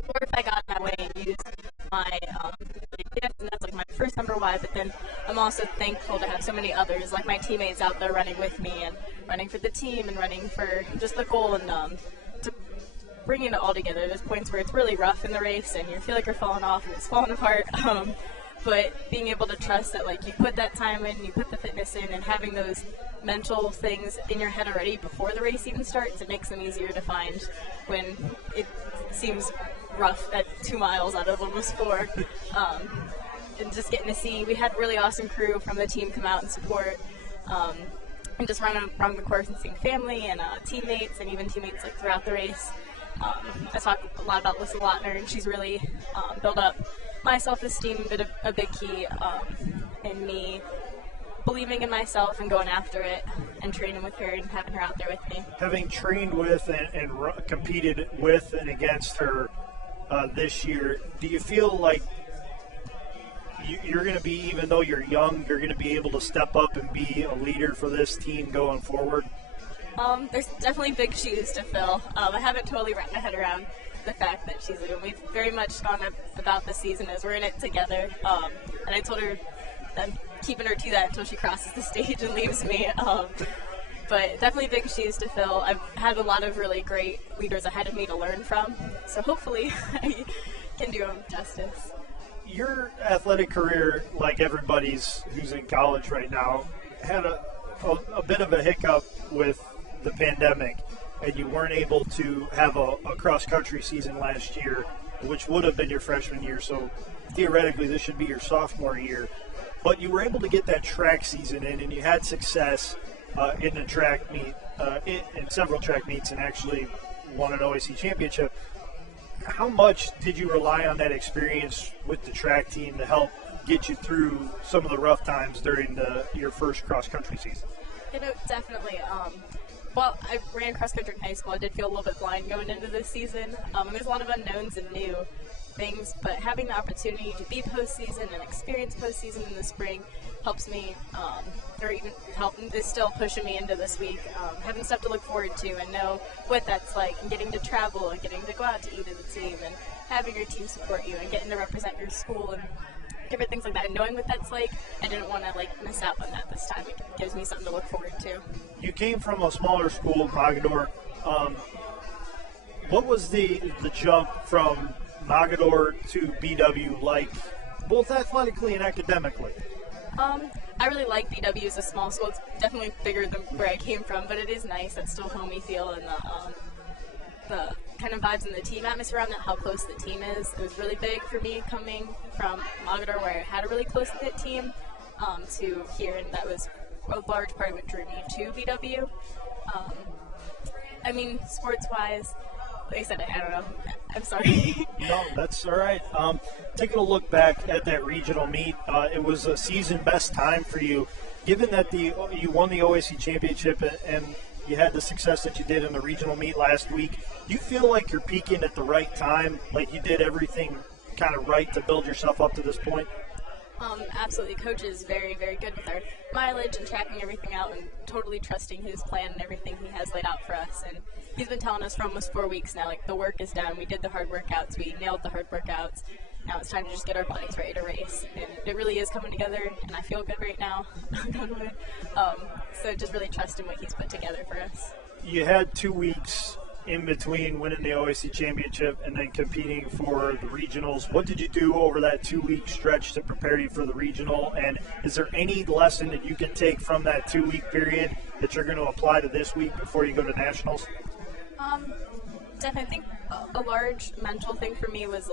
glorify God in that way and use my gift, and that's like my first number why. But then I'm also thankful to have so many others, like my teammates out there running with me and running for the team and running for just the goal, and to bringing it all together. There's points where it's really rough in the race and you feel like you're falling off and it's falling apart, but being able to trust that, like, you put that time in, you put the fitness in, and having those mental things in your head already before the race even starts, it makes them easier to find when it seems rough at 2 miles out of almost 4. And just getting to see, we had a really awesome crew from the team come out and support, and just run around the course and seeing family and teammates, and even teammates like throughout the race. I talk a lot about Lisa Lautner, and she's really built up my self-esteem, been a big key in me believing in myself and going after it, and training with her and having her out there with me. Having trained with and competed with and against her this year, do you feel like you're going to be, even though you're young, you're going to be able to step up and be a leader for this team going forward? There's definitely big shoes to fill. I haven't totally wrapped my head around the fact that she's leading. We've very much gone about the season as we're in it together. And I told her that I'm keeping her to that until she crosses the stage and leaves me. But definitely big shoes to fill. I've had a lot of really great leaders ahead of me to learn from. So hopefully I can do them justice. Your athletic career, like everybody's who's in college right now, had a bit of a hiccup with the pandemic, and you weren't able to have a cross-country season last year which would have been your freshman year. So theoretically, this should be your sophomore year. But you were able to get that track season in, and you had success in the track meet, in several track meets, and actually won an OAC championship. How much did you rely on that experience with the track team to help get you through some of the rough times during your first cross-country season? Definitely. Well, I ran cross-country in high school. I did feel a little bit blind going into this season. There's a lot of unknowns and new things, but having the opportunity to be postseason and experience postseason in the spring helps me, or even is still pushing me into this week. Having stuff to look forward to and know what that's like, and getting to travel and getting to go out to eat as a team, and having your team support you and getting to represent your school and different things like that. And knowing what that's like, I didn't want to miss out on that this time. It gives me something to look forward to. You came from a smaller school, Mogadore. What was the jump from Mogadore to BW like, both athletically and academically? I really like BW as a small school. It's definitely bigger than where I came from, but it is nice. It's still homey feel, and the kind of vibes in the team atmosphere around that, how close the team is. It was really big for me coming from Mogadore, where I had a really close-knit team, to here, and that was a large part of what drew me to BW. Sports-wise, like I said, I don't know. I'm sorry. No, that's all right. Taking a look back at that regional meet, it was a season best time for you. Given that you won the OAC championship and you had the success that you did in the regional meet last week, do you feel like you're peaking at the right time, like you did everything kind of right to build yourself up to this point? Absolutely. Coach is very, very good with our mileage and tracking everything out and totally trusting his plan and everything he has laid out for us. And he's been telling us for almost 4 weeks now, the work is done. We did the hard workouts. We nailed the hard workouts. Now it's time to just get our bodies ready to race. And it really is coming together, and I feel good right now. So just really trust in what he's put together for us. You had 2 weeks in between winning the OAC championship and then competing for the regionals. What did you do over that 2-week stretch to prepare you for the regional? And is there any lesson that you can take from that 2-week period that you're going to apply to this week before you go to nationals? Definitely. I think a large mental thing for me was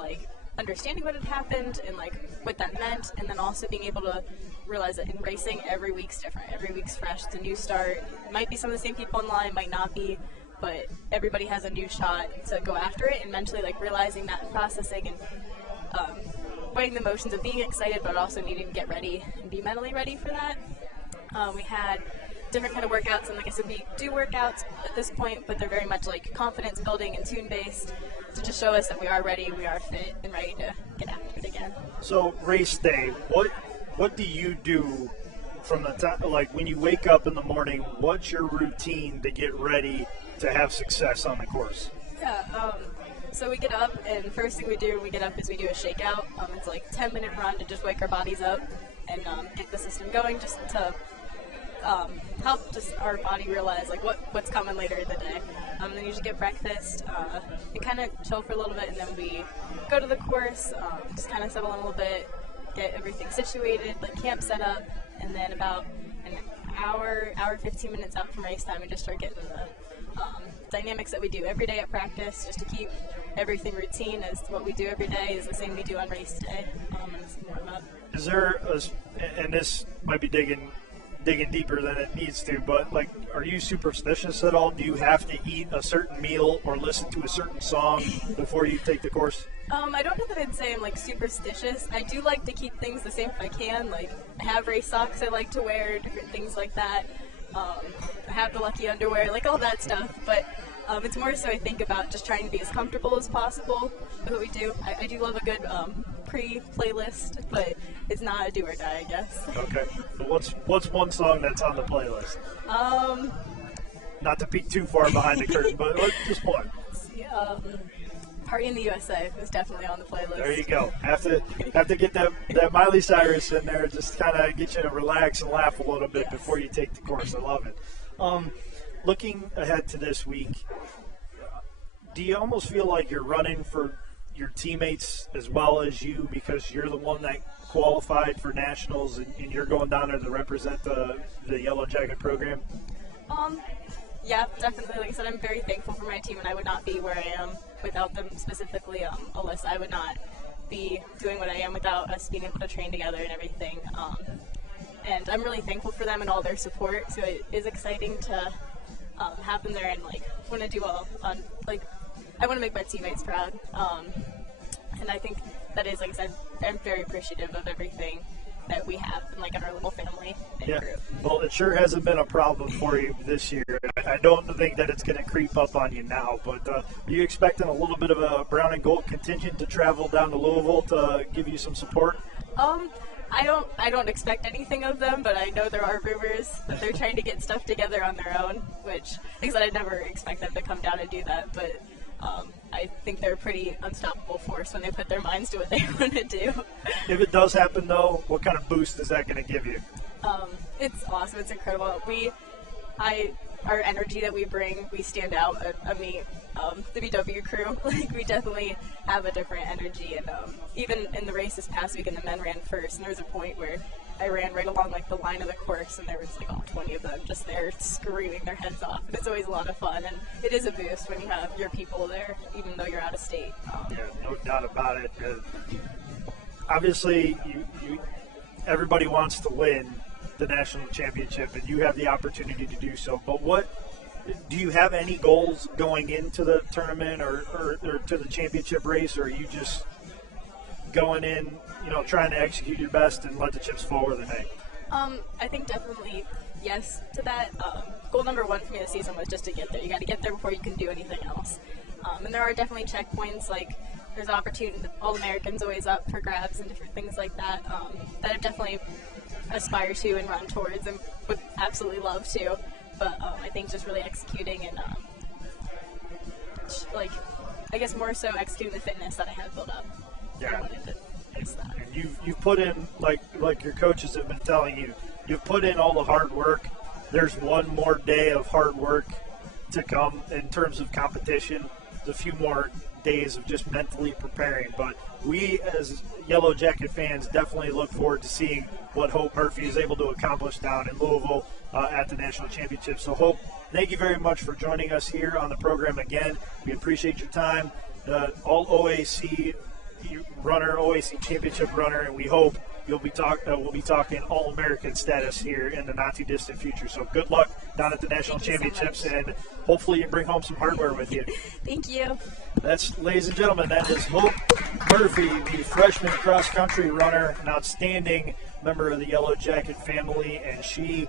understanding what had happened and what that meant, and then also being able to realize that in racing, every week's different. Every week's fresh. It's a new start. It might be some of the same people in line, might not be, but everybody has a new shot to go after it, and mentally realizing that and processing and weighing the emotions of being excited but also needing to get ready and be mentally ready for that. We had different kind of workouts, and like I said, we do workouts at this point, but they're very much confidence building and tune based to just show us that we are ready, we are fit and ready to get after it again. So race day, what do you do from the time, when you wake up in the morning? What's your routine to get ready to have success on the course? Yeah, so we get up, and first thing we do when we get up is we do a shakeout. It's 10-minute run to just wake our bodies up and get the system going, just to help just our body realize what's coming later in the day. Then usually get breakfast, and kind of chill for a little bit, and then we go to the course, just kind of settle in a little bit, get everything situated, camp set up, and then about an hour 15 minutes out from race time, we just start getting the dynamics that we do every day at practice, just to keep everything routine, as what we do every day is the same we do on race day. Is there and this might be digging deeper than it needs to, but are you superstitious at all? Do you have to eat a certain meal or listen to a certain song before you take the course? I don't know that I'd say I'm superstitious. I do like to keep things the same if I can. I have race socks I like to wear, different things like that. I have the lucky underwear, all that stuff. But it's more so I think about just trying to be as comfortable as possible with what we do. I do love a good pre-playlist, but it's not a do or die, I guess. Okay. But what's one song that's on the playlist? Not to peek too far behind the curtain, but just one. Yeah. Party in the USA is definitely on the playlist. There you go. Have to get that Miley Cyrus in there, just kind of get you to relax and laugh a little bit before you take the course. I love it. Looking ahead to this week, do you almost feel like you're running for your teammates as well as you, because you're the one that qualified for nationals and you're going down there to represent the Yellow Jacket program? Yeah, definitely. Like I said, I'm very thankful for my team, and I would not be where I am without them, specifically Alyssa, I would not be doing what I am without us being able to train together and everything. And I'm really thankful for them and all their support. So it is exciting to have them there and want to do well. I want to make my teammates proud. And I think that is, like I said, I'm very appreciative of everything that we have in our little family and group. Well, it sure hasn't been a problem for you this year. I don't think that it's going to creep up on you now, but are you expecting a little bit of a brown and gold contingent to travel down to Louisville to give you some support? I don't expect anything of them, but I know there are rumors that they're trying to get stuff together on their own, which, like I said, I'd never expect them to come down and do that, but I think they're a pretty unstoppable force when they put their minds to what they want to do. If it does happen, though, what kind of boost is that going to give you? It's awesome. It's incredible. Our energy that we bring, we stand out. I mean, the BW crew, we definitely have a different energy. And even in the race this past weekend, the men ran first, and there was a point where I ran right along the line of the course, and there was all 20 of them just there screaming their heads off. And it's always a lot of fun, and it is a boost when you have your people there, even though you're out of state. Yeah, no doubt about it. Obviously, everybody wants to win the national championship, and you have the opportunity to do so. But do you have any goals going into the tournament or to the championship race, or are you just going in, trying to execute your best and let the chips fall where they may? I think definitely yes to that. Goal number one for me this season was just to get there. You got to get there before you can do anything else. And there are definitely checkpoints, there's opportunity, All-Americans always up for grabs and different things like that, that I definitely aspire to and run towards and would absolutely love to. But I think just really executing and, I guess more so executing the fitness that I have built up. Yeah. I wanted to fix that. And you've put in, like your coaches have been telling you, you've put in all the hard work. There's one more day of hard work to come in terms of competition. There's a few more days of just mentally preparing. But we, as Yellow Jacket fans, definitely look forward to seeing what Hope Murphy is able to accomplish down in Louisville at the national championship. So, Hope, thank you very much for joining us here on the program again. We appreciate your time. All OAC runner, OAC championship runner, and we hope we'll be talking All-American status here in the not-too-distant future. So good luck down at the national championships, and hopefully you bring home some hardware with you. Thank you. That's, ladies and gentlemen, that is Hope Murphy, the freshman cross-country runner, an outstanding member of the Yellow Jacket family, and she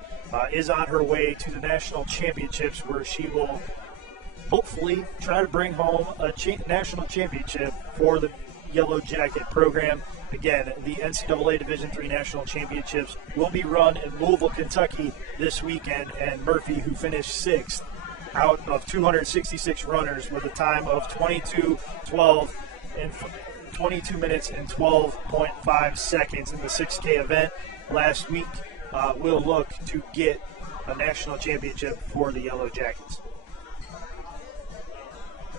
is on her way to the national championships, where she will hopefully try to bring home a national championship for the Yellow Jacket program. Again, the NCAA Division III National Championships will be run in Louisville, Kentucky this weekend, and Murphy, who finished 6th out of 266 runners with a time of 22 minutes and 12.5 seconds in the 6K event last week, will look to get a national championship for the Yellow Jackets.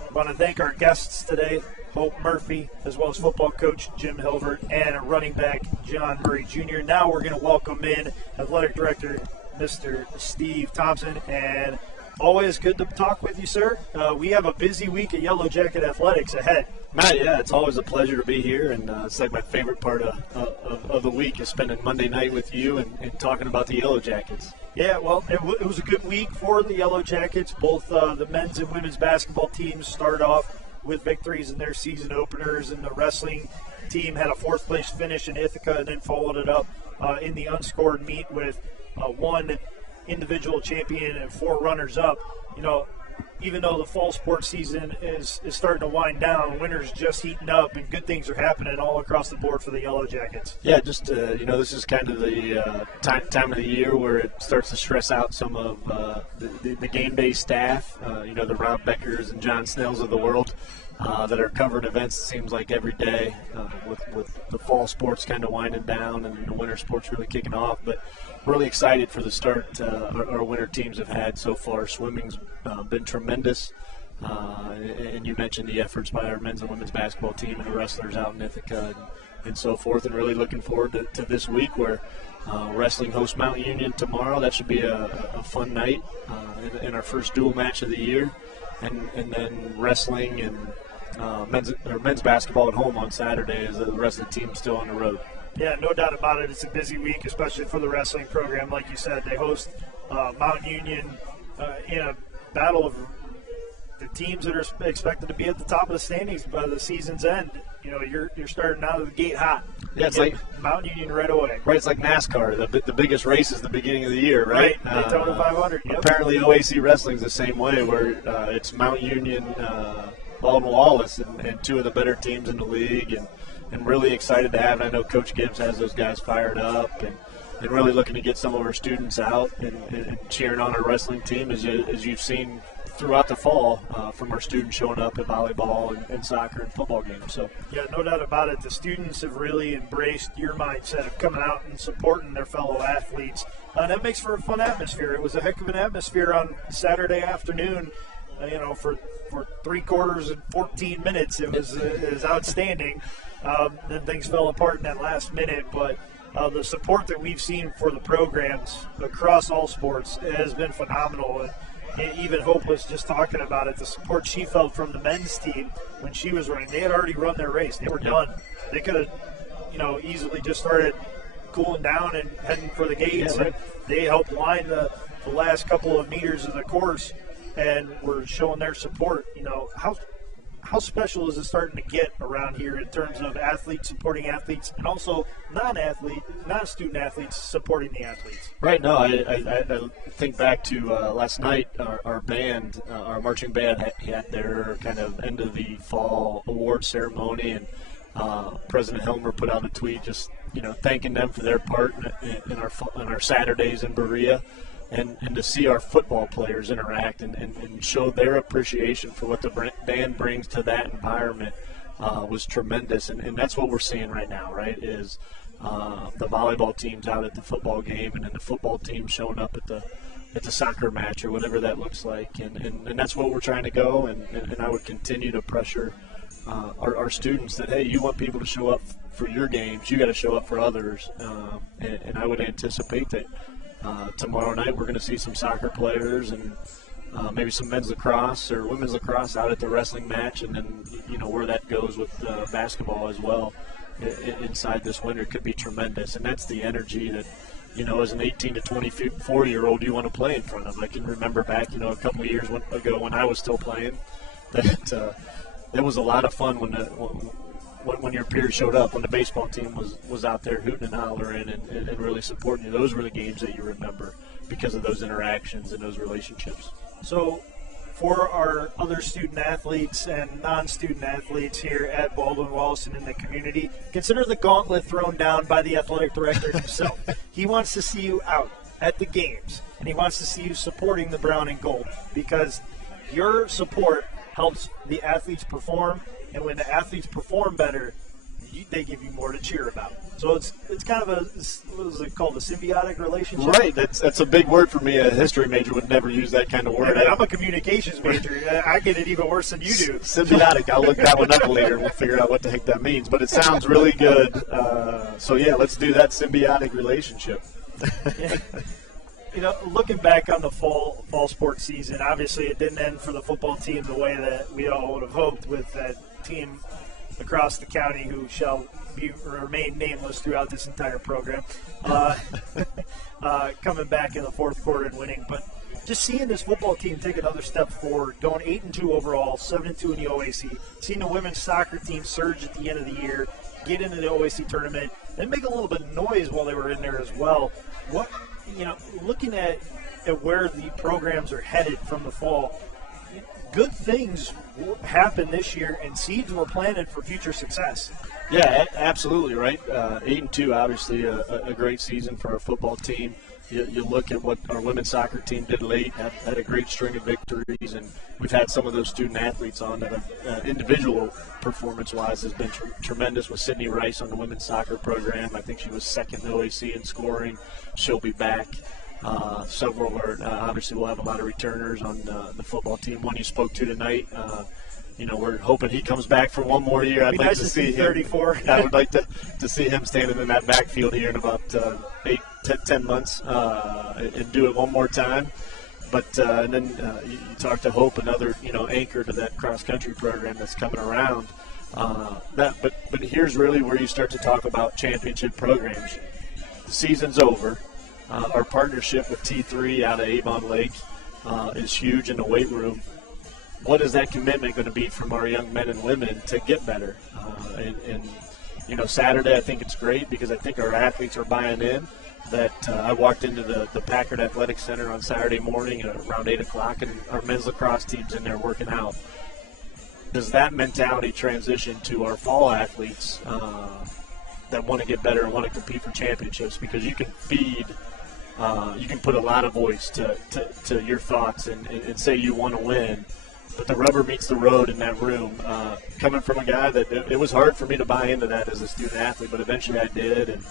I want to thank our guests today, Hope Murphy, as well as football coach Jim Hilvert and running back Jon Murray Jr. Now we're going to welcome in athletic director Mr. Steve Thompson, and always good to talk with you, sir. We have a busy week of Yellow Jacket athletics ahead. Matt, yeah, it's always a pleasure to be here, and it's my favorite part of the week is spending Monday night with you and talking about the Yellow Jackets. Yeah, well, it was a good week for the Yellow Jackets. Both the men's and women's basketball teams started off with victories in their season openers, and the wrestling team had a 4th place finish in Ithaca and then followed it up in the unscored meet with one individual champion and 4 runners-up. Even though the fall sports season is starting to wind down, winter's just heating up, and good things are happening all across the board for the Yellow Jackets. Yeah, just this is kind of the time of the year where it starts to stress out some of the game day staff. The Rob Beckers and John Snells of the world that are covering events. It seems like every day with the fall sports kind of winding down and the winter sports really kicking off. But really excited for the start our winter teams have had so far. Swimming's been tremendous. And you mentioned the efforts by our men's and women's basketball team and the wrestlers out in Ithaca and so forth. And really looking forward to this week where wrestling hosts Mount Union tomorrow. That should be a fun night in our first dual match of the year. And then wrestling and men's basketball at home on Saturday as the rest of the team's still on the road. Yeah, no doubt about it. It's a busy week, especially for the wrestling program. Like you said, they host Mount Union in a battle of the teams that are expected to be at the top of the standings by the season's end. You know, you're starting out of the gate hot. Yeah, it's like Mount Union right away. Right, it's like NASCAR. The biggest race is the beginning of the year, right? Daytona 500. Yep. Apparently, OAC Wrestling's the same way, where it's Mount Union, Baldwin Wallace, and two of the better teams in the league, and really excited to have it. I know Coach Gibbs has those guys fired up, and really looking to get some of our students out and cheering on our wrestling team, as you've seen throughout the fall from our students showing up at volleyball and soccer and football games. So yeah, no doubt about it. The students have really embraced your mindset of coming out and supporting their fellow athletes. That makes for a fun atmosphere. It was a heck of an atmosphere on Saturday afternoon. For 3 quarters and 14 minutes, it was outstanding. Then things fell apart in that last minute, but the support that we've seen for the programs across all sports has been phenomenal. And even Hope was just talking about it, the support she felt from the men's team when she was running. They had already run their race. They were done. They could have, easily just started cooling down and heading for the gates. Yeah, right. They helped line the last couple of meters of the course and were showing their support. How special is it starting to get around here in terms of athletes supporting athletes and also non-student athletes supporting the athletes? Right. No, I think back to last night, our band, our marching band had their kind of end of the fall award ceremony, and President Hilvert put out a tweet just thanking them for their part in our Saturdays in Berea. And to see our football players interact and show their appreciation for what the band brings to that environment was tremendous. And that's what we're seeing right now, right, is the volleyball teams out at the football game, and then the football team showing up at the soccer match or whatever that looks like. And that's what we're trying to go. And I would continue to pressure our students that, hey, you want people to show up for your games, you got to show up for others. And I would anticipate that tomorrow night we're going to see some soccer players and maybe some men's lacrosse or women's lacrosse out at the wrestling match, and then where that goes with basketball as well inside this winter could be tremendous. And that's the energy that as an 18 to 24-year-old you want to play in front of. I can remember back a couple of years ago when I was still playing that it was a lot of fun when your peers showed up, when the baseball team was out there hooting and hollering and really supporting you. Those were the games that you remember because of those interactions and those relationships. So for our other student athletes and non-student athletes here at Baldwin Wallace and in the community, consider the gauntlet thrown down by the athletic director himself. He wants to see you out at the games, and he wants to see you supporting the brown and gold, because your support helps the athletes perform. And when the athletes perform better, they give you more to cheer about. So it's kind of what is it called, a symbiotic relationship? Right. That's a big word for me. A history major would never use that kind of word. I'm a communications major. I get it even worse than you do. Symbiotic. I'll look that one up later. We'll figure out what the heck that means. But it sounds really good. So, yeah, let's do that symbiotic relationship. Yeah. Looking back on the fall sports season, obviously it didn't end for the football team the way that we all would have hoped, with that team across the county who shall remain nameless throughout this entire program, coming back in the fourth quarter and winning. But just seeing this football team take another step forward, going 8-2 overall, 7-2 in the OAC, seeing the women's soccer team surge at the end of the year, get into the OAC tournament, and make a little bit of noise while they were in there as well. Looking at where the programs are headed from the fall, good things happen this year, and seeds were planted for future success. Yeah, absolutely, right. 8-2, obviously a great season for our football team. You look at what our women's soccer team did late, had a great string of victories, and we've had some of those student athletes on that have, individual performance-wise has been tremendous, with Sydney Rice on the women's soccer program. I think she was second in OAC in scoring. She'll be back. Several are, obviously we'll have a lot of returners on the football team. One you spoke to tonight, we're hoping he comes back for one more year. I'd like to see him. 34. I would like to see him standing in that backfield here in about 10 months and do it one more time. But and then you talk to Hope, another anchor to that cross country program that's coming around. But here's really where you start to talk about championship programs. The season's over. Our partnership with T3 out of Avon Lake is huge in the weight room. What is that commitment going to be from our young men and women to get better? Saturday I think it's great because I think our athletes are buying in. That I walked into the Packard Athletic Center on Saturday morning at around 8 o'clock, and our men's lacrosse team's in there working out. Does that mentality transition to our fall athletes that want to get better and want to compete for championships? Because you can you can put a lot of voice to your thoughts and say you want to win, but the rubber meets the road in that room. Coming from a guy that it was hard for me to buy into that as a student athlete, but eventually I did, and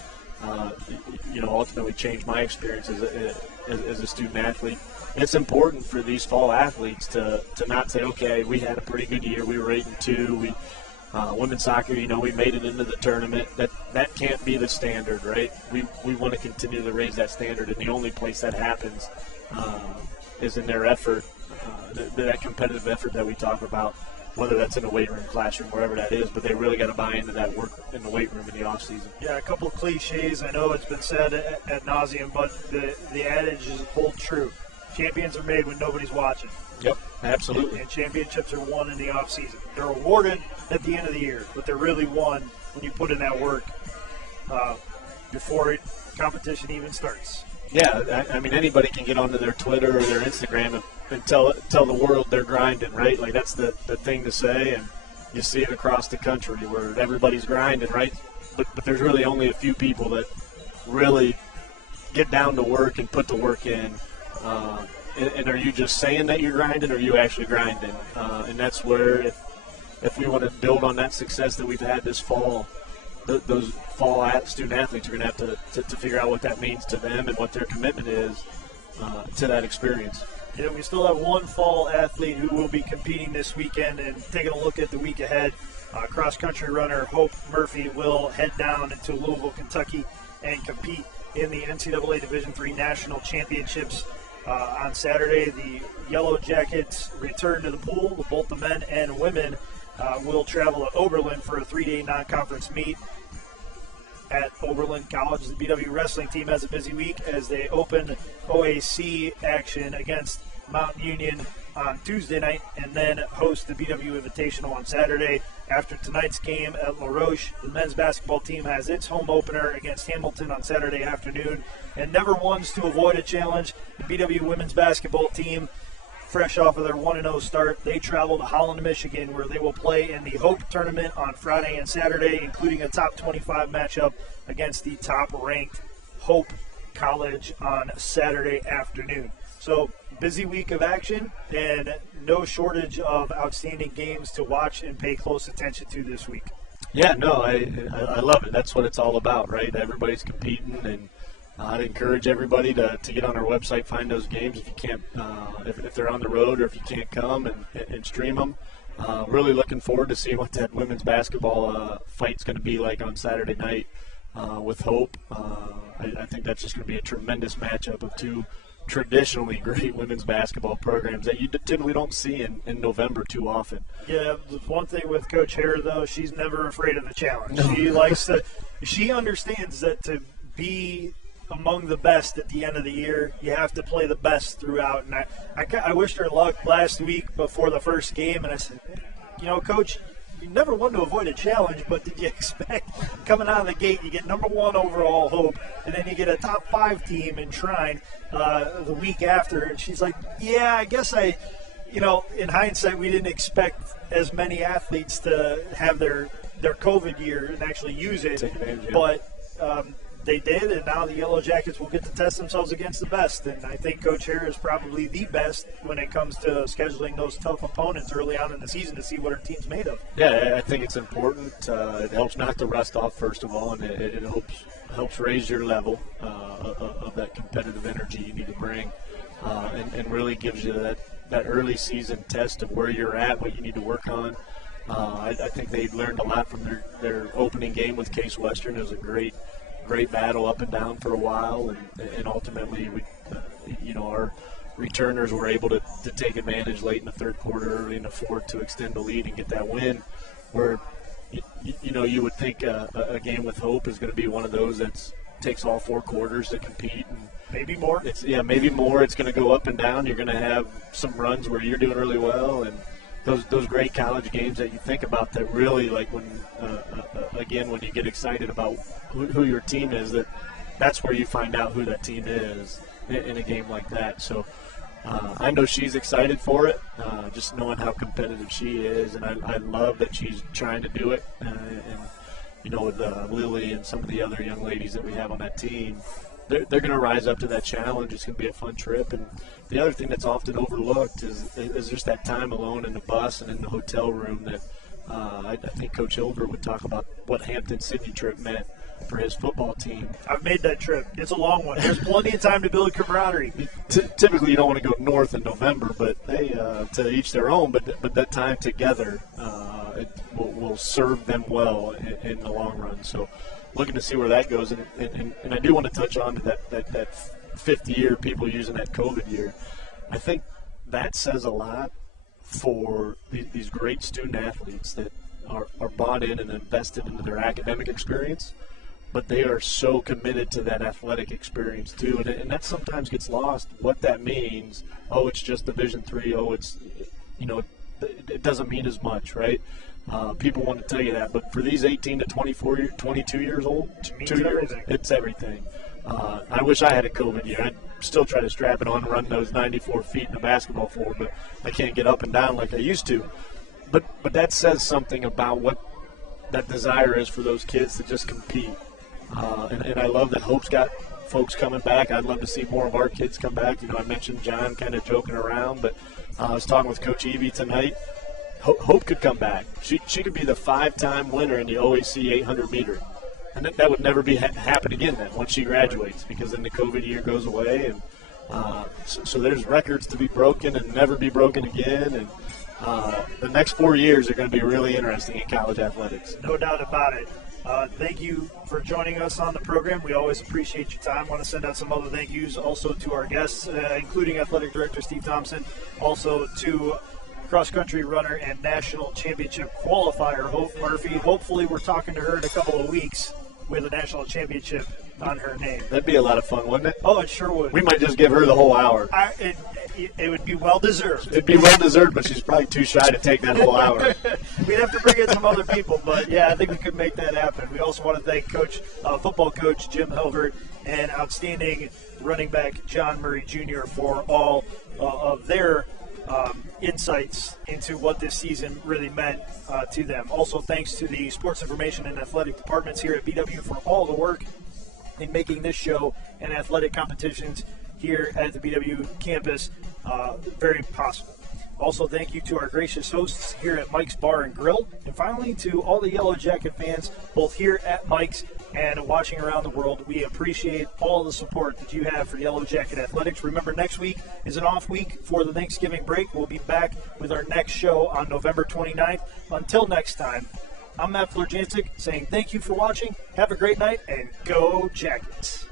ultimately changed my experience as a student athlete. It's important for these fall athletes to not say, okay, we had a pretty good year, we were 8-2, women's soccer, we made it into the tournament. That can't be the standard, right? We want to continue to raise that standard, and the only place that happens is in their effort, that competitive effort that we talk about, whether that's in a weight room, classroom, wherever that is, but they really got to buy into that work in the weight room in the off season. Yeah, a couple of cliches. I know it's been said ad nauseum, but the adage is hold true. Champions are made when nobody's watching. Yep, absolutely. And championships are won in the off season. They're awarded at the end of the year, but they're really won when you put in that work before competition even starts. Yeah, I mean, anybody can get onto their Twitter or their Instagram and tell the world they're grinding, right? Like, that's the thing to say, and you see it across the country where everybody's grinding, right? But there's really only a few people that really get down to work and put the work in. And are you just saying that you're grinding, or are you actually grinding? And that's where, if we want to build on that success that we've had this fall, those fall student athletes are going to have to figure out what that means to them and what their commitment is to that experience. Yeah, we still have one fall athlete who will be competing this weekend, and taking a look at the week ahead, cross-country runner Hope Murphy will head down into Louisville, Kentucky, and compete in the NCAA Division III National Championships on Saturday. The Yellow Jackets return to the pool. Both the men and women will travel to Oberlin for a 3-day non-conference meet at Oberlin College. The BW wrestling team has a busy week as they open OAC action against Mount Union on Tuesday night and then host the BW Invitational on Saturday. After tonight's game at La Roche, the men's basketball team has its home opener against Hamilton on Saturday afternoon. And never ones to avoid a challenge, the BW women's basketball team, fresh off of their 1-0 start, they travel to Holland, Michigan, where they will play in the Hope Tournament on Friday and Saturday, including a top 25 matchup against the top-ranked Hope College on Saturday afternoon. So, busy week of action and no shortage of outstanding games to watch and pay close attention to this week. Yeah, no, I love it. That's what it's all about, right? Everybody's competing, and I'd encourage everybody to get on our website, find those games if you can't, if they're on the road or if you can't come and stream them. Really looking forward to seeing what that women's basketball fight's going to be like on Saturday night with Hope. I think that's just going to be a tremendous matchup of two traditionally great women's basketball programs that you typically don't see in November too often. Yeah, the one thing with Coach Hare, though, she's never afraid of the challenge. No. She understands that to be among the best at the end of the year, you have to play the best throughout. And I wished her luck last week before the first game, and I said, Coach, you never want to avoid a challenge, but did you expect coming out of the gate, you get number 1 overall Hope, and then you get a top 5 team in Shrine the week after? And she's like, yeah, I guess in hindsight, we didn't expect as many athletes to have their COVID year and actually use it. But they did, and now the Yellow Jackets will get to test themselves against the best. And I think Coach Hare is probably the best when it comes to scheduling those tough opponents early on in the season to see what her team's made of. Yeah, I think it's important. It helps knock the rust off, first of all, and it helps raise your level of that competitive energy you need to bring, and really gives you that early season test of where you're at, what you need to work on. I think they learned a lot from their opening game with Case Western. It was a great battle up and down for a while, and ultimately returners were able to take advantage late in the third quarter, early in the fourth to extend the lead and get that win. Where, you would think a game with hope is going to be one of those that takes all 4 quarters to compete. And maybe more. Maybe more. It's going to go up and down. You're going to have some runs where you're doing really well, and those great college games that you think about that really, like when you get excited about who your team is, that's where you find out who that team is in a game like that. So I know she's excited for it, just knowing how competitive she is, and I love that she's trying to do it. With Lily and some of the other young ladies that we have on that team, they're going to rise up to that challenge. It's going to be a fun trip. And the other thing that's often overlooked is just that time alone in the bus and in the hotel room that I think Coach Hilvert would talk about what Hampton-Sydney trip meant for his football team. I've made that trip. It's a long one. There's plenty of time to build camaraderie. Typically, you don't want to go north in November, but hey, to each their own. But that time together it will serve them well in the long run. So, looking to see where that goes. And I do want to touch on that fifth year, people using that COVID year. I think that says a lot for these great student athletes that are bought in and invested into their academic experience, but they are so committed to that athletic experience too, and that sometimes gets lost. What that means? Oh, it's just Division III. Oh, it's it doesn't mean as much, right? People want to tell you that, but for these 18 to 22 years old, it's everything. I wish I had a COVID year. I'd still try to strap it on and run those 94 feet in a basketball floor, but I can't get up and down like I used to. But that says something about what that desire is for those kids to just compete. And I love that Hope's got folks coming back. I'd love to see more of our kids come back. I mentioned John kind of joking around, but I was talking with Coach Evie tonight. Hope could come back. She could be the 5-time winner in the OAC 800 meter. And that would never happen again then once she graduates, because then the COVID year goes away. And so there's records to be broken and never be broken again. And the next 4 years are going to be really interesting in college athletics. No doubt about it. Thank you for joining us on the program. We always appreciate your time. I want to send out some other thank yous also to our guests, including Athletic Director Steve Thompson, also to cross-country runner and national championship qualifier Hope Murphy. Hopefully we're talking to her in a couple of weeks with a national championship on her name. That'd be a lot of fun, wouldn't it? Oh, it sure would. We might just give her the whole hour. It would be well-deserved. It'd be well-deserved, but she's probably too shy to take that whole hour. We'd have to bring in some other people, but, yeah, I think we could make that happen. We also want to thank football coach Jim Hilvert and outstanding running back Jon Murray Jr. for all of their insights into what this season really meant to them. Also, thanks to the sports information and athletic departments here at BW for all the work in making this show and athletic competitions here at the BW campus very possible. Also, thank you to our gracious hosts here at Mike's Bar and Grill. And finally, to all the Yellow Jacket fans, both here at Mike's and watching around the world. We appreciate all the support that you have for Yellow Jacket Athletics. Remember, next week is an off week for the Thanksgiving break. We'll be back with our next show on November 29th. Until next time, I'm Matt Florjancic saying thank you for watching. Have a great night, and go Jackets.